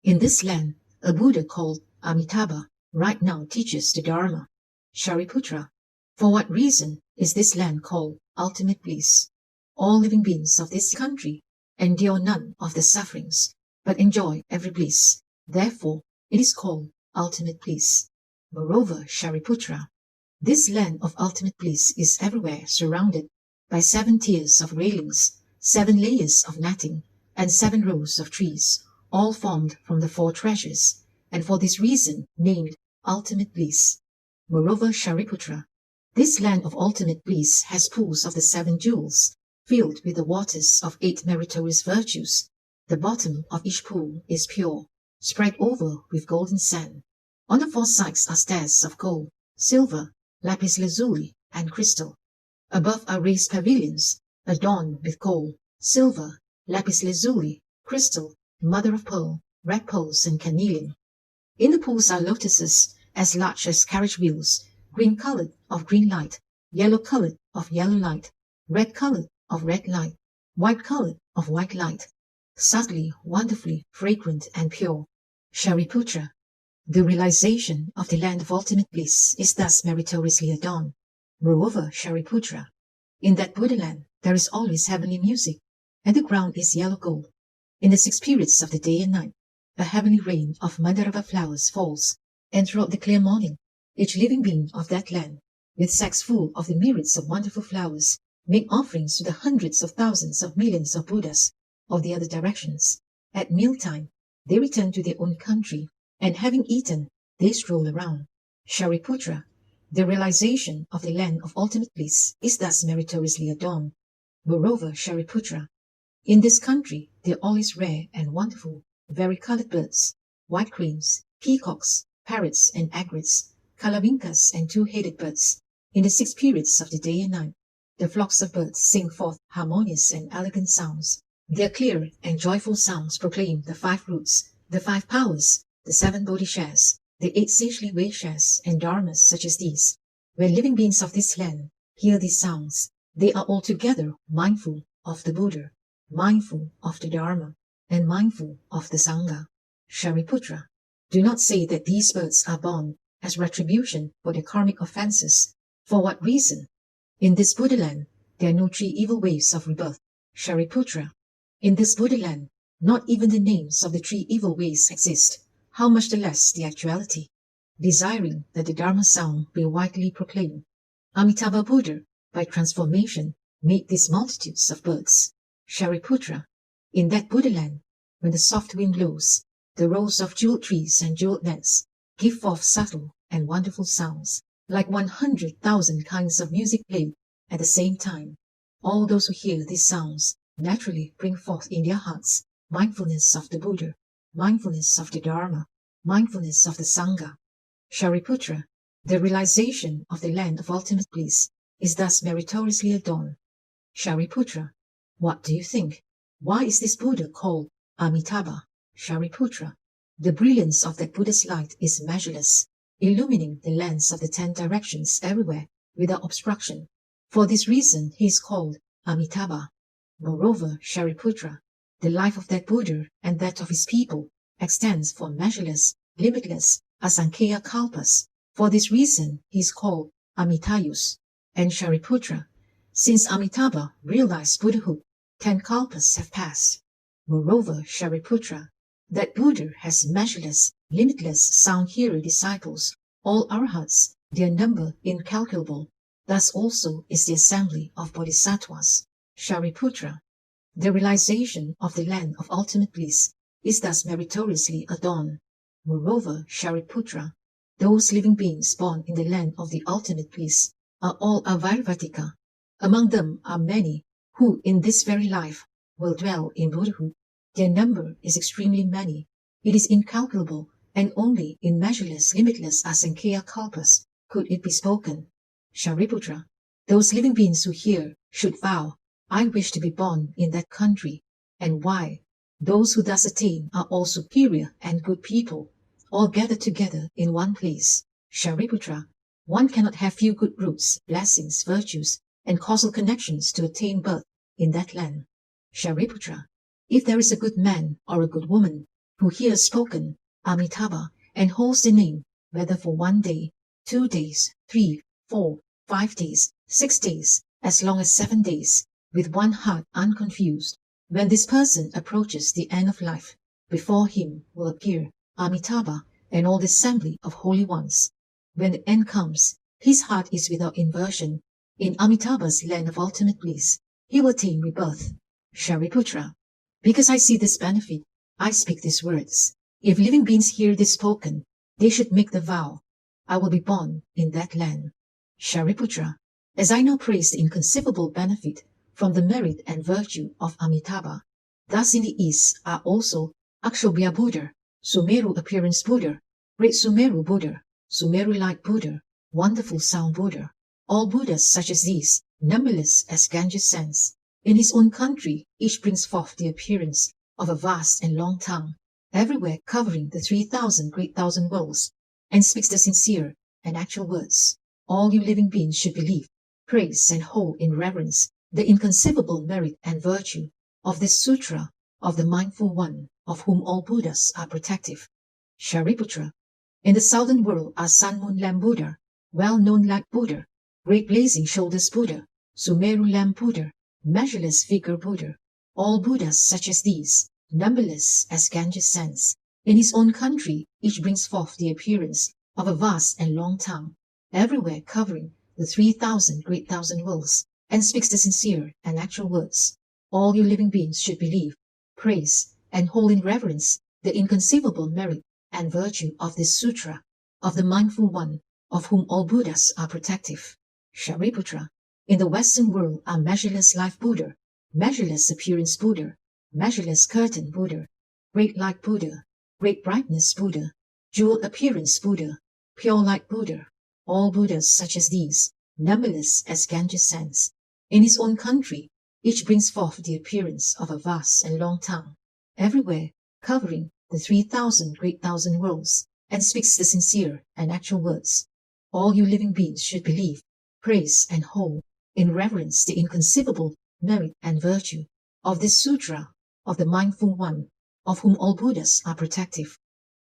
In this land, a Buddha called Amitabha right now teaches the Dharma. Shariputra, for what reason is this land called ultimate bliss? All living beings of this country endure none of the sufferings, but enjoy every bliss. Therefore, it is called ultimate bliss. Moreover, Shariputra, this land of ultimate bliss is everywhere surrounded by 7 tiers of railings, 7 layers of netting, and 7 rows of trees, all formed from the 4 treasures, and for this reason named ultimate bliss. Moreover, Shariputra, this land of ultimate bliss has pools of the 7 jewels, filled with the waters of 8 meritorious virtues. The bottom of each pool is pure, spread over with golden sand. On the 4 sides are stairs of gold, silver, lapis lazuli, and crystal. Above are raised pavilions, adorned with gold, silver, lapis lazuli, crystal, mother of pearl, red pearls, and carnelian. In the pools are lotuses as large as carriage wheels, green colored of green light, yellow colored of yellow light, red colored of red light, white colored of white light, subtly, wonderfully fragrant and pure. Shariputra, the realization of the land of ultimate bliss is thus meritoriously adorned. Moreover, Shariputra, in that Buddhaland there is always heavenly music, and the ground is yellow gold. In the 6 periods of the day and night, a heavenly rain of mandarava flowers falls, and throughout the clear morning, each living being of that land, with sacks full of the myriads of wonderful flowers, make offerings to the hundreds of thousands of millions of Buddhas of the other directions. At mealtime, they return to their own country, and having eaten, they stroll around. Shariputra, the realization of the land of ultimate bliss is thus meritoriously adorned. Moreover, Shariputra, in this country there are always rare and wonderful, vari-colored birds, white cranes, peacocks, parrots, and aigrettes, kalavinkas, and 2-headed birds. In the 6 periods of the day and night, the flocks of birds sing forth harmonious and elegant sounds. Their clear and joyful sounds proclaim the 5 roots, the 5 powers, the 7 bodhishas, the 8 sagely vaishyas, and dharmas such as these. When living beings of this land hear these sounds, they are altogether mindful of the Buddha, mindful of the Dharma, and mindful of the Sangha. Shariputra, do not say that these birds are born as retribution for their karmic offenses. For what reason? In this Buddhaland, there are no 3 evil waves of rebirth. Shariputra, in this Buddhaland, not even the names of the 3 evil ways exist, how much the less the actuality. Desiring that the Dharma sound be widely proclaimed, Amitabha Buddha, by transformation, made these multitudes of birds. Shariputra, in that Buddhaland, when the soft wind blows, the rows of jeweled trees and jeweled nets give forth subtle and wonderful sounds, like 100,000 kinds of music played at the same time. All those who hear these sounds naturally bring forth in their hearts mindfulness of the Buddha, mindfulness of the Dharma, mindfulness of the Sangha. Shariputra, the realization of the land of ultimate bliss is thus meritoriously adorned. Shariputra, What do you think? Why is this Buddha called Amitabha? Shariputra, the brilliance of that Buddha's light is measureless, illumining the lands of the 10 directions everywhere without obstruction. For this reason he is called Amitabha. Moreover, Shariputra, the life of that Buddha and that of his people extends for measureless, limitless, asankhya kalpas. For this reason he is called Amitayus. And Shariputra, since Amitabha realized Buddhahood, 10 kalpas have passed. Moreover, Shariputra, that Buddha has measureless, limitless sound hearer disciples, all arhats, their number incalculable. Thus also is the assembly of Bodhisattvas. Shariputra, the realization of the land of ultimate bliss is thus meritoriously adorned. Moreover, Shariputra, those living beings born in the land of the ultimate bliss are all avarvatika. Among them are many who in this very life will dwell in Buddhahood. Their number is extremely many. It is incalculable, and only in measureless, limitless asankhya kalpas could it be spoken. Shariputra, those living beings who hear should vow, I wish to be born in that country. And why? Those who thus attain are all superior and good people, all gathered together in one place. Shariputra, one cannot have few good roots, blessings, virtues, and causal connections to attain birth in that land. Shariputra, if there is a good man or a good woman who hears spoken Amitabha and holds the name, whether for 1 day, 2 days, 3, 4, 5 days, 6 days, as long as 7 days, with one heart unconfused, when this person approaches the end of life, before him will appear Amitabha and all the assembly of holy ones. When the end comes, his heart is without inversion. In Amitabha's land of ultimate bliss, he will attain rebirth. Shariputra, because I see this benefit, I speak these words. If living beings hear this spoken, they should make the vow, I will be born in that land. Shariputra, as I now praise the inconceivable benefit from the merit and virtue of Amitabha, thus in the East are also Akshobhya Buddha, Sumeru appearance Buddha, Great Sumeru Buddha, Sumeru-like Buddha, Wonderful Sound Buddha, all Buddhas such as these, numberless as Ganges sands. In his own country, each brings forth the appearance of a vast and long tongue, everywhere covering the 3,000 great thousand worlds, and speaks the sincere and actual words. All you living beings should believe, praise, and hold in reverence the inconceivable merit and virtue of this Sutra of the Mindful One, of whom all Buddhas are protective. Shariputra, in the southern world are Sun Moon Lamp Buddha, well-known like Buddha, Great Blazing Shoulders Buddha, Sumeru Lamp Buddha, Measureless Figure Buddha, all Buddhas such as these, numberless as Ganges sands. In his own country, each brings forth the appearance of a vast and long tongue, everywhere covering the 3,000 great thousand worlds, and speaks the sincere and actual words. All you living beings should believe, praise, and hold in reverence the inconceivable merit and virtue of this Sutra of the Mindful One, of whom all Buddhas are protective. Shariputra, in the Western world are Measureless Life Buddha, Measureless Appearance Buddha, Measureless Curtain Buddha, Great Light Buddha, Great Brightness Buddha, Jewel Appearance Buddha, Pure Light Buddha, all Buddhas such as these, numberless as Ganges sands. In his own country, each brings forth the appearance of a vast and long tongue, everywhere covering the 3,000 great thousand worlds, and speaks the sincere and actual words. All you living beings should believe, praise, and hold in reverence the inconceivable merit and virtue of this Sutra of the Mindful One, of whom all Buddhas are protective.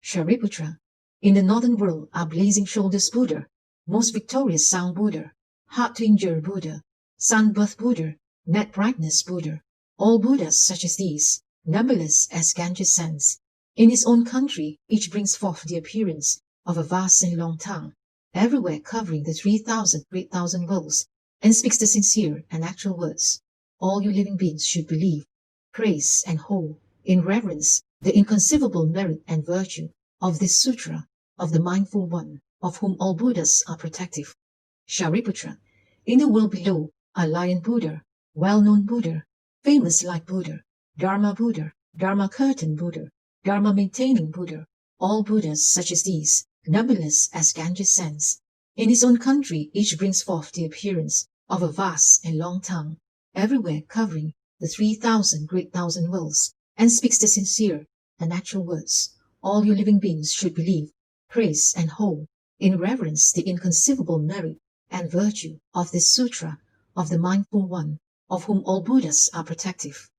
Shariputra, in the northern world are Blazing Shoulders Buddha, Most Victorious Sound Buddha, Hard to Injure Buddha, Sunbirth Buddha, Net Brightness Buddha, all Buddhas such as these, numberless as Ganges sands. In his own country, each brings forth the appearance of a vast and long tongue, everywhere covering the 3,000 great thousand worlds, and speaks the sincere and actual words. All you living beings should believe, praise, and hold in reverence the inconceivable merit and virtue of this Sutra of the Mindful One, of whom all Buddhas are protective. Shariputra, in the world below are Lion Buddha, well-known Buddha, Famous Light Buddha, Dharma Buddha, Dharma Curtain Buddha, Dharma Maintaining Buddha, all Buddhas such as these, numberless as Ganges sands. In his own country each brings forth the appearance of a vast and long tongue, everywhere covering the 3,000 great thousand wills, and speaks the sincere and actual words all you living beings should believe, praise, and hold in reverence the inconceivable merit and virtue of this Sutra of the Mindful One, of whom all Buddhas are protective.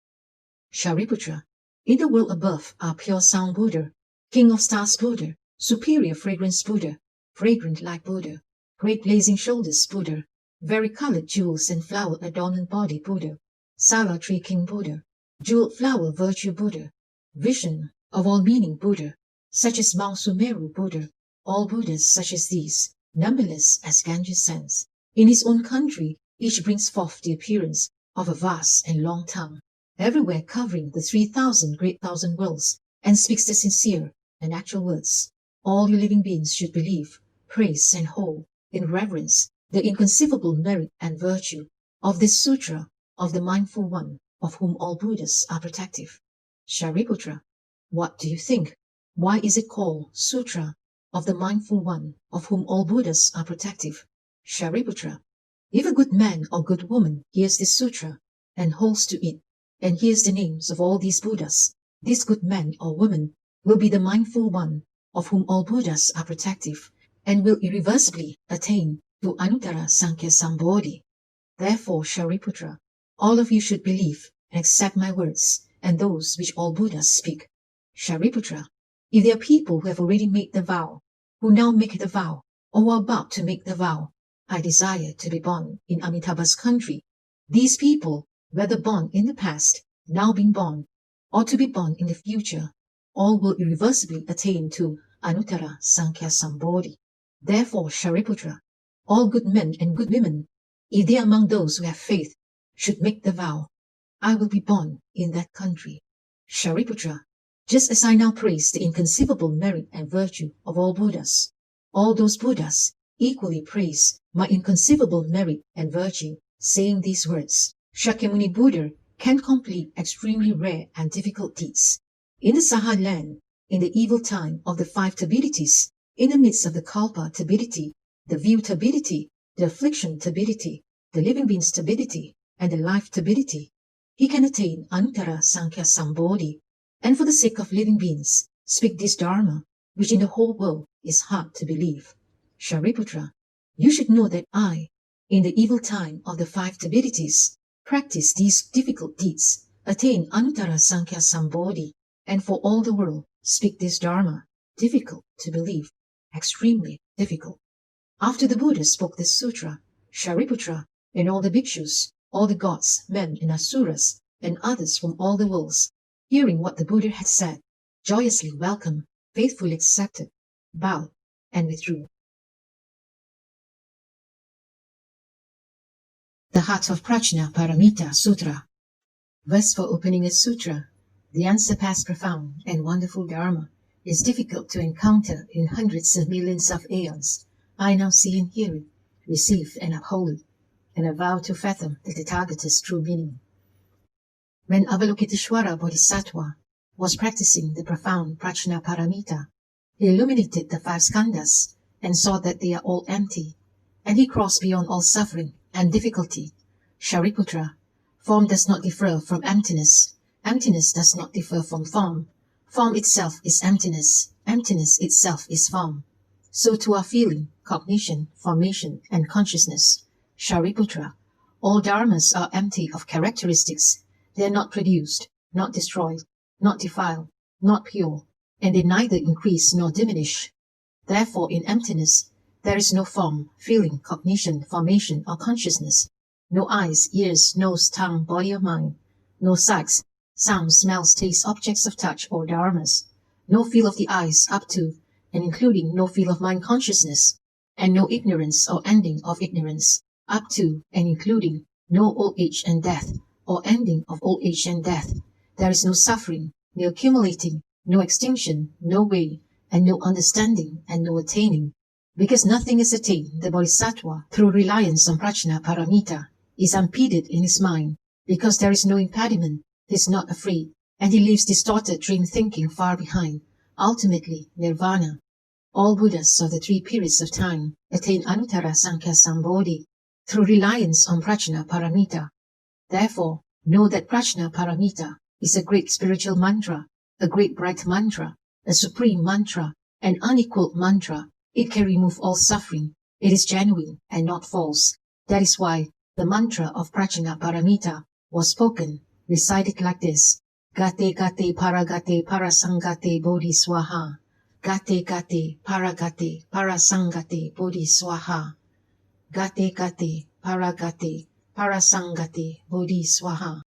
Shariputra, in the world above are pure sound Buddha, King of stars Buddha, superior fragrance Buddha, fragrant like Buddha, great blazing shoulders Buddha, vari-colored jewels and flower adornment body Buddha, Sala tree king Buddha, jeweled flower virtue Buddha, vision of all meaning Buddha, such as Mount Sumeru Buddha, all Buddhas such as these, numberless as Ganges sands. In his own country, each brings forth the appearance of a vast and long tongue, everywhere covering the 3,000 great thousand worlds, and speaks the sincere and actual words all you living beings should believe, praise, and hold in reverence the inconceivable merit and virtue of this Sutra of the Mindful One, of whom all Buddhas are protective. Shariputra, what do you think? Why is it called Sutra of the Mindful One, of whom all Buddhas are protective? Shariputra, if a good man or good woman hears this Sutra and holds to it, and hears the names of all these Buddhas, this good man or woman will be the Mindful One, of whom all Buddhas are protective, and will irreversibly attain to Anuttara Sankhya Sambodhi. Therefore, Shariputra, all of you should believe and accept my words and those which all Buddhas speak. Shariputra, if there are people who have already made the vow, who now make the vow, or who are about to make the vow, I desire to be born in Amitabha's country. These people, whether born in the past, now being born, or to be born in the future, all will irreversibly attain to Anuttara Sankhya Sambodhi. Therefore, Shariputra, all good men and good women, if they are among those who have faith, should make the vow, I will be born in that country. Shariputra, just as I now praise the inconceivable merit and virtue of all Buddhas, all those Buddhas equally praise my inconceivable merit and virtue, saying these words. Shakyamuni Buddha can complete extremely rare and difficult deeds. In the Saha land, in the evil time of the 5 turbidity, in the midst of the kalpa turbidity, the view turbidity, the affliction turbidity, the living being's turbidity, and the life turbidity, he can attain Anuttara Sankhya Sambodhi, and for the sake of living beings, speak this Dharma, which in the whole world is hard to believe. Shariputra, you should know that I, in the evil time of the 5 turbidities, practice these difficult deeds, attain Anuttara Sankhya Sambodhi, and for all the world speak this Dharma, difficult to believe, extremely difficult. After the Buddha spoke this sutra, Shariputra and all the bhikshus, all the gods, men and asuras, and others from all the worlds, hearing what the Buddha had said, joyously welcomed, faithfully accepted, bowed, and withdrew. The Heart of Prajna-paramita Sutra. Verse for opening a sutra. The unsurpassed profound and wonderful Dharma is difficult to encounter in hundreds of millions of aeons. I now see and hear it, receive and uphold it, and I vow to fathom the Tathagata's true meaning. When Avalokiteshvara Bodhisattva was practicing the profound Prajna-paramita, he illuminated the 5 skandhas and saw that they are all empty, and he crossed beyond all suffering and difficulty. Shariputra, form does not differ from emptiness. Emptiness does not differ from form. Form itself is emptiness. Emptiness itself is form. So too are feeling, cognition, formation, and consciousness. Shariputra, all dharmas are empty of characteristics. They are not produced, not destroyed, not defiled, not pure, and they neither increase nor diminish. Therefore, in emptiness, there is no form, feeling, cognition, formation, or consciousness. No eyes, ears, nose, tongue, body or mind. No sights, sounds, smells, tastes, objects of touch, or dharmas. No feel of the eyes up to and including no feel of mind consciousness. And no ignorance or ending of ignorance up to and including no old age and death or ending of old age and death. There is no suffering, no accumulating, no extinction, no way, and no understanding and no attaining. Because nothing is attained, the Bodhisattva, through reliance on Prajna-paramita, is unimpeded in his mind. Because there is no impediment, he is not afraid, and he leaves distorted dream thinking far behind. Ultimately, nirvana. All Buddhas of the 3 periods of time attain Anuttara Sankhya Sambodhi through reliance on Prajna-paramita. Therefore, Know that Prajna Paramita is a great spiritual mantra, a great bright mantra, a supreme mantra, an unequaled mantra. It can remove all suffering. It is genuine and not false. That is why the mantra of Prajna Paramita was spoken, recited like this. Gate gate paragate parasangate bodhi swaha. Gate gate paragate parasangate bodhi swaha. Gate gate paragate parasangate bodhi swaha.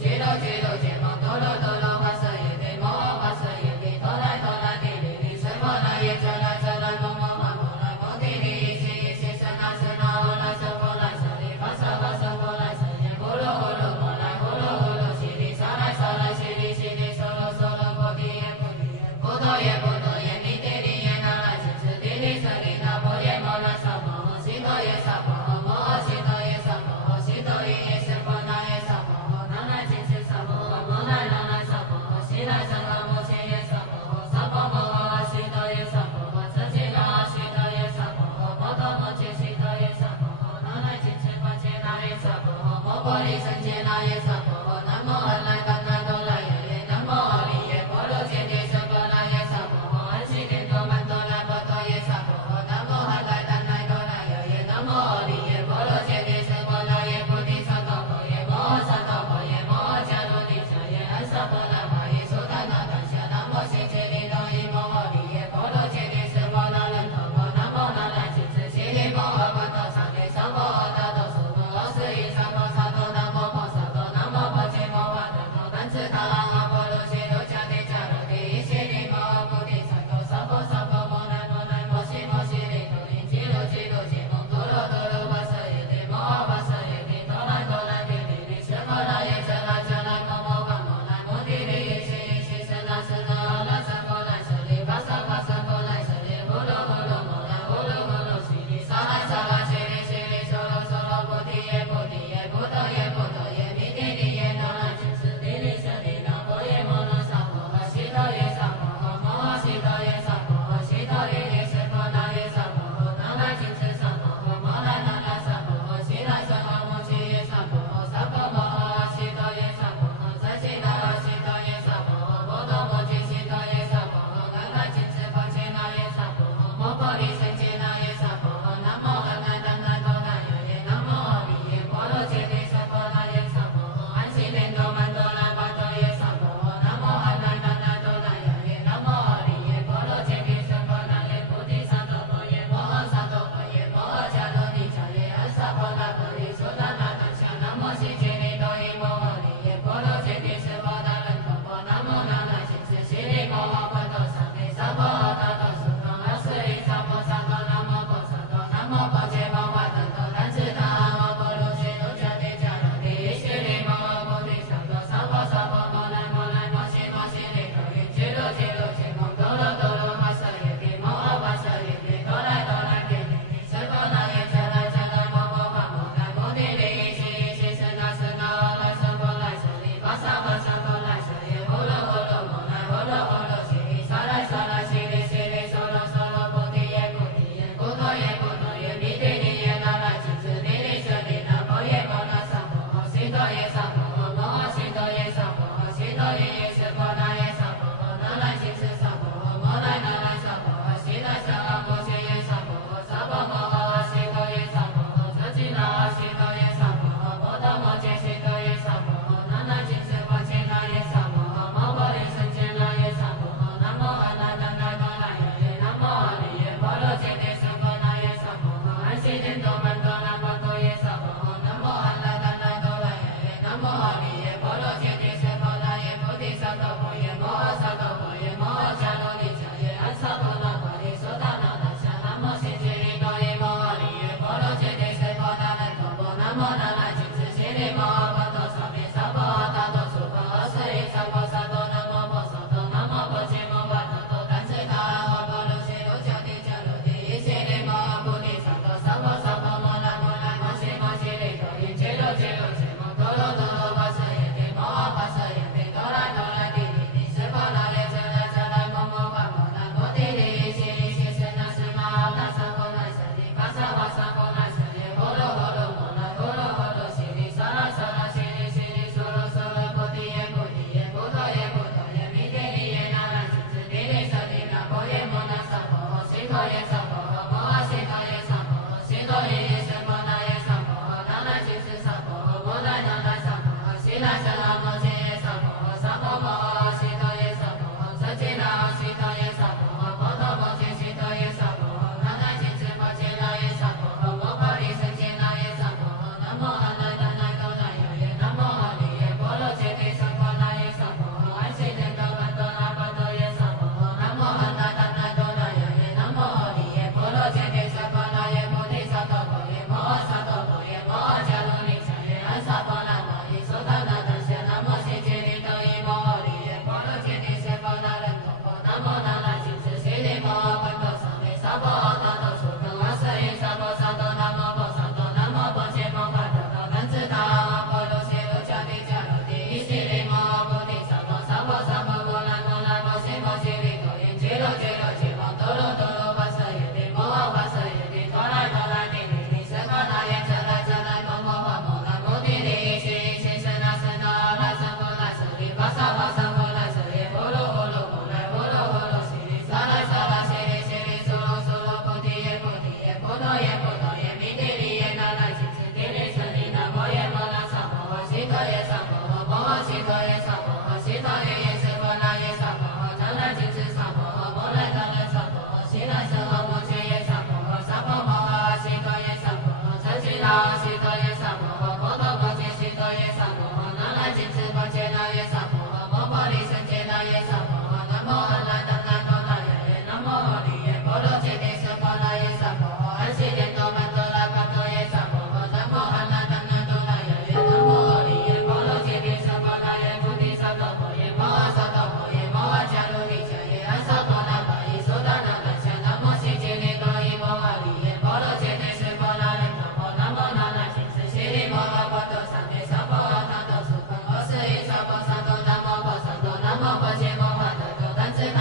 Jiro jiro jiro tolo tolo vasaye te mo vasaye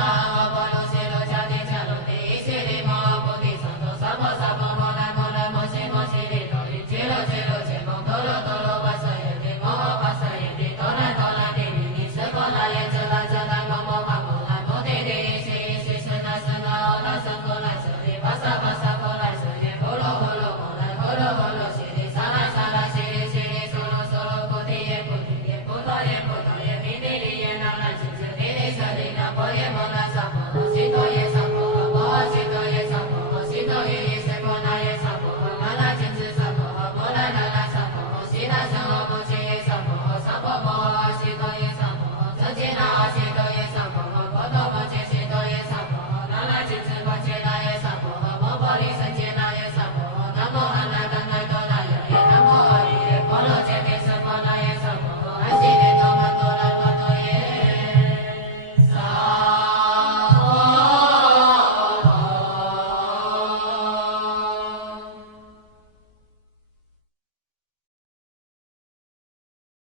Sangha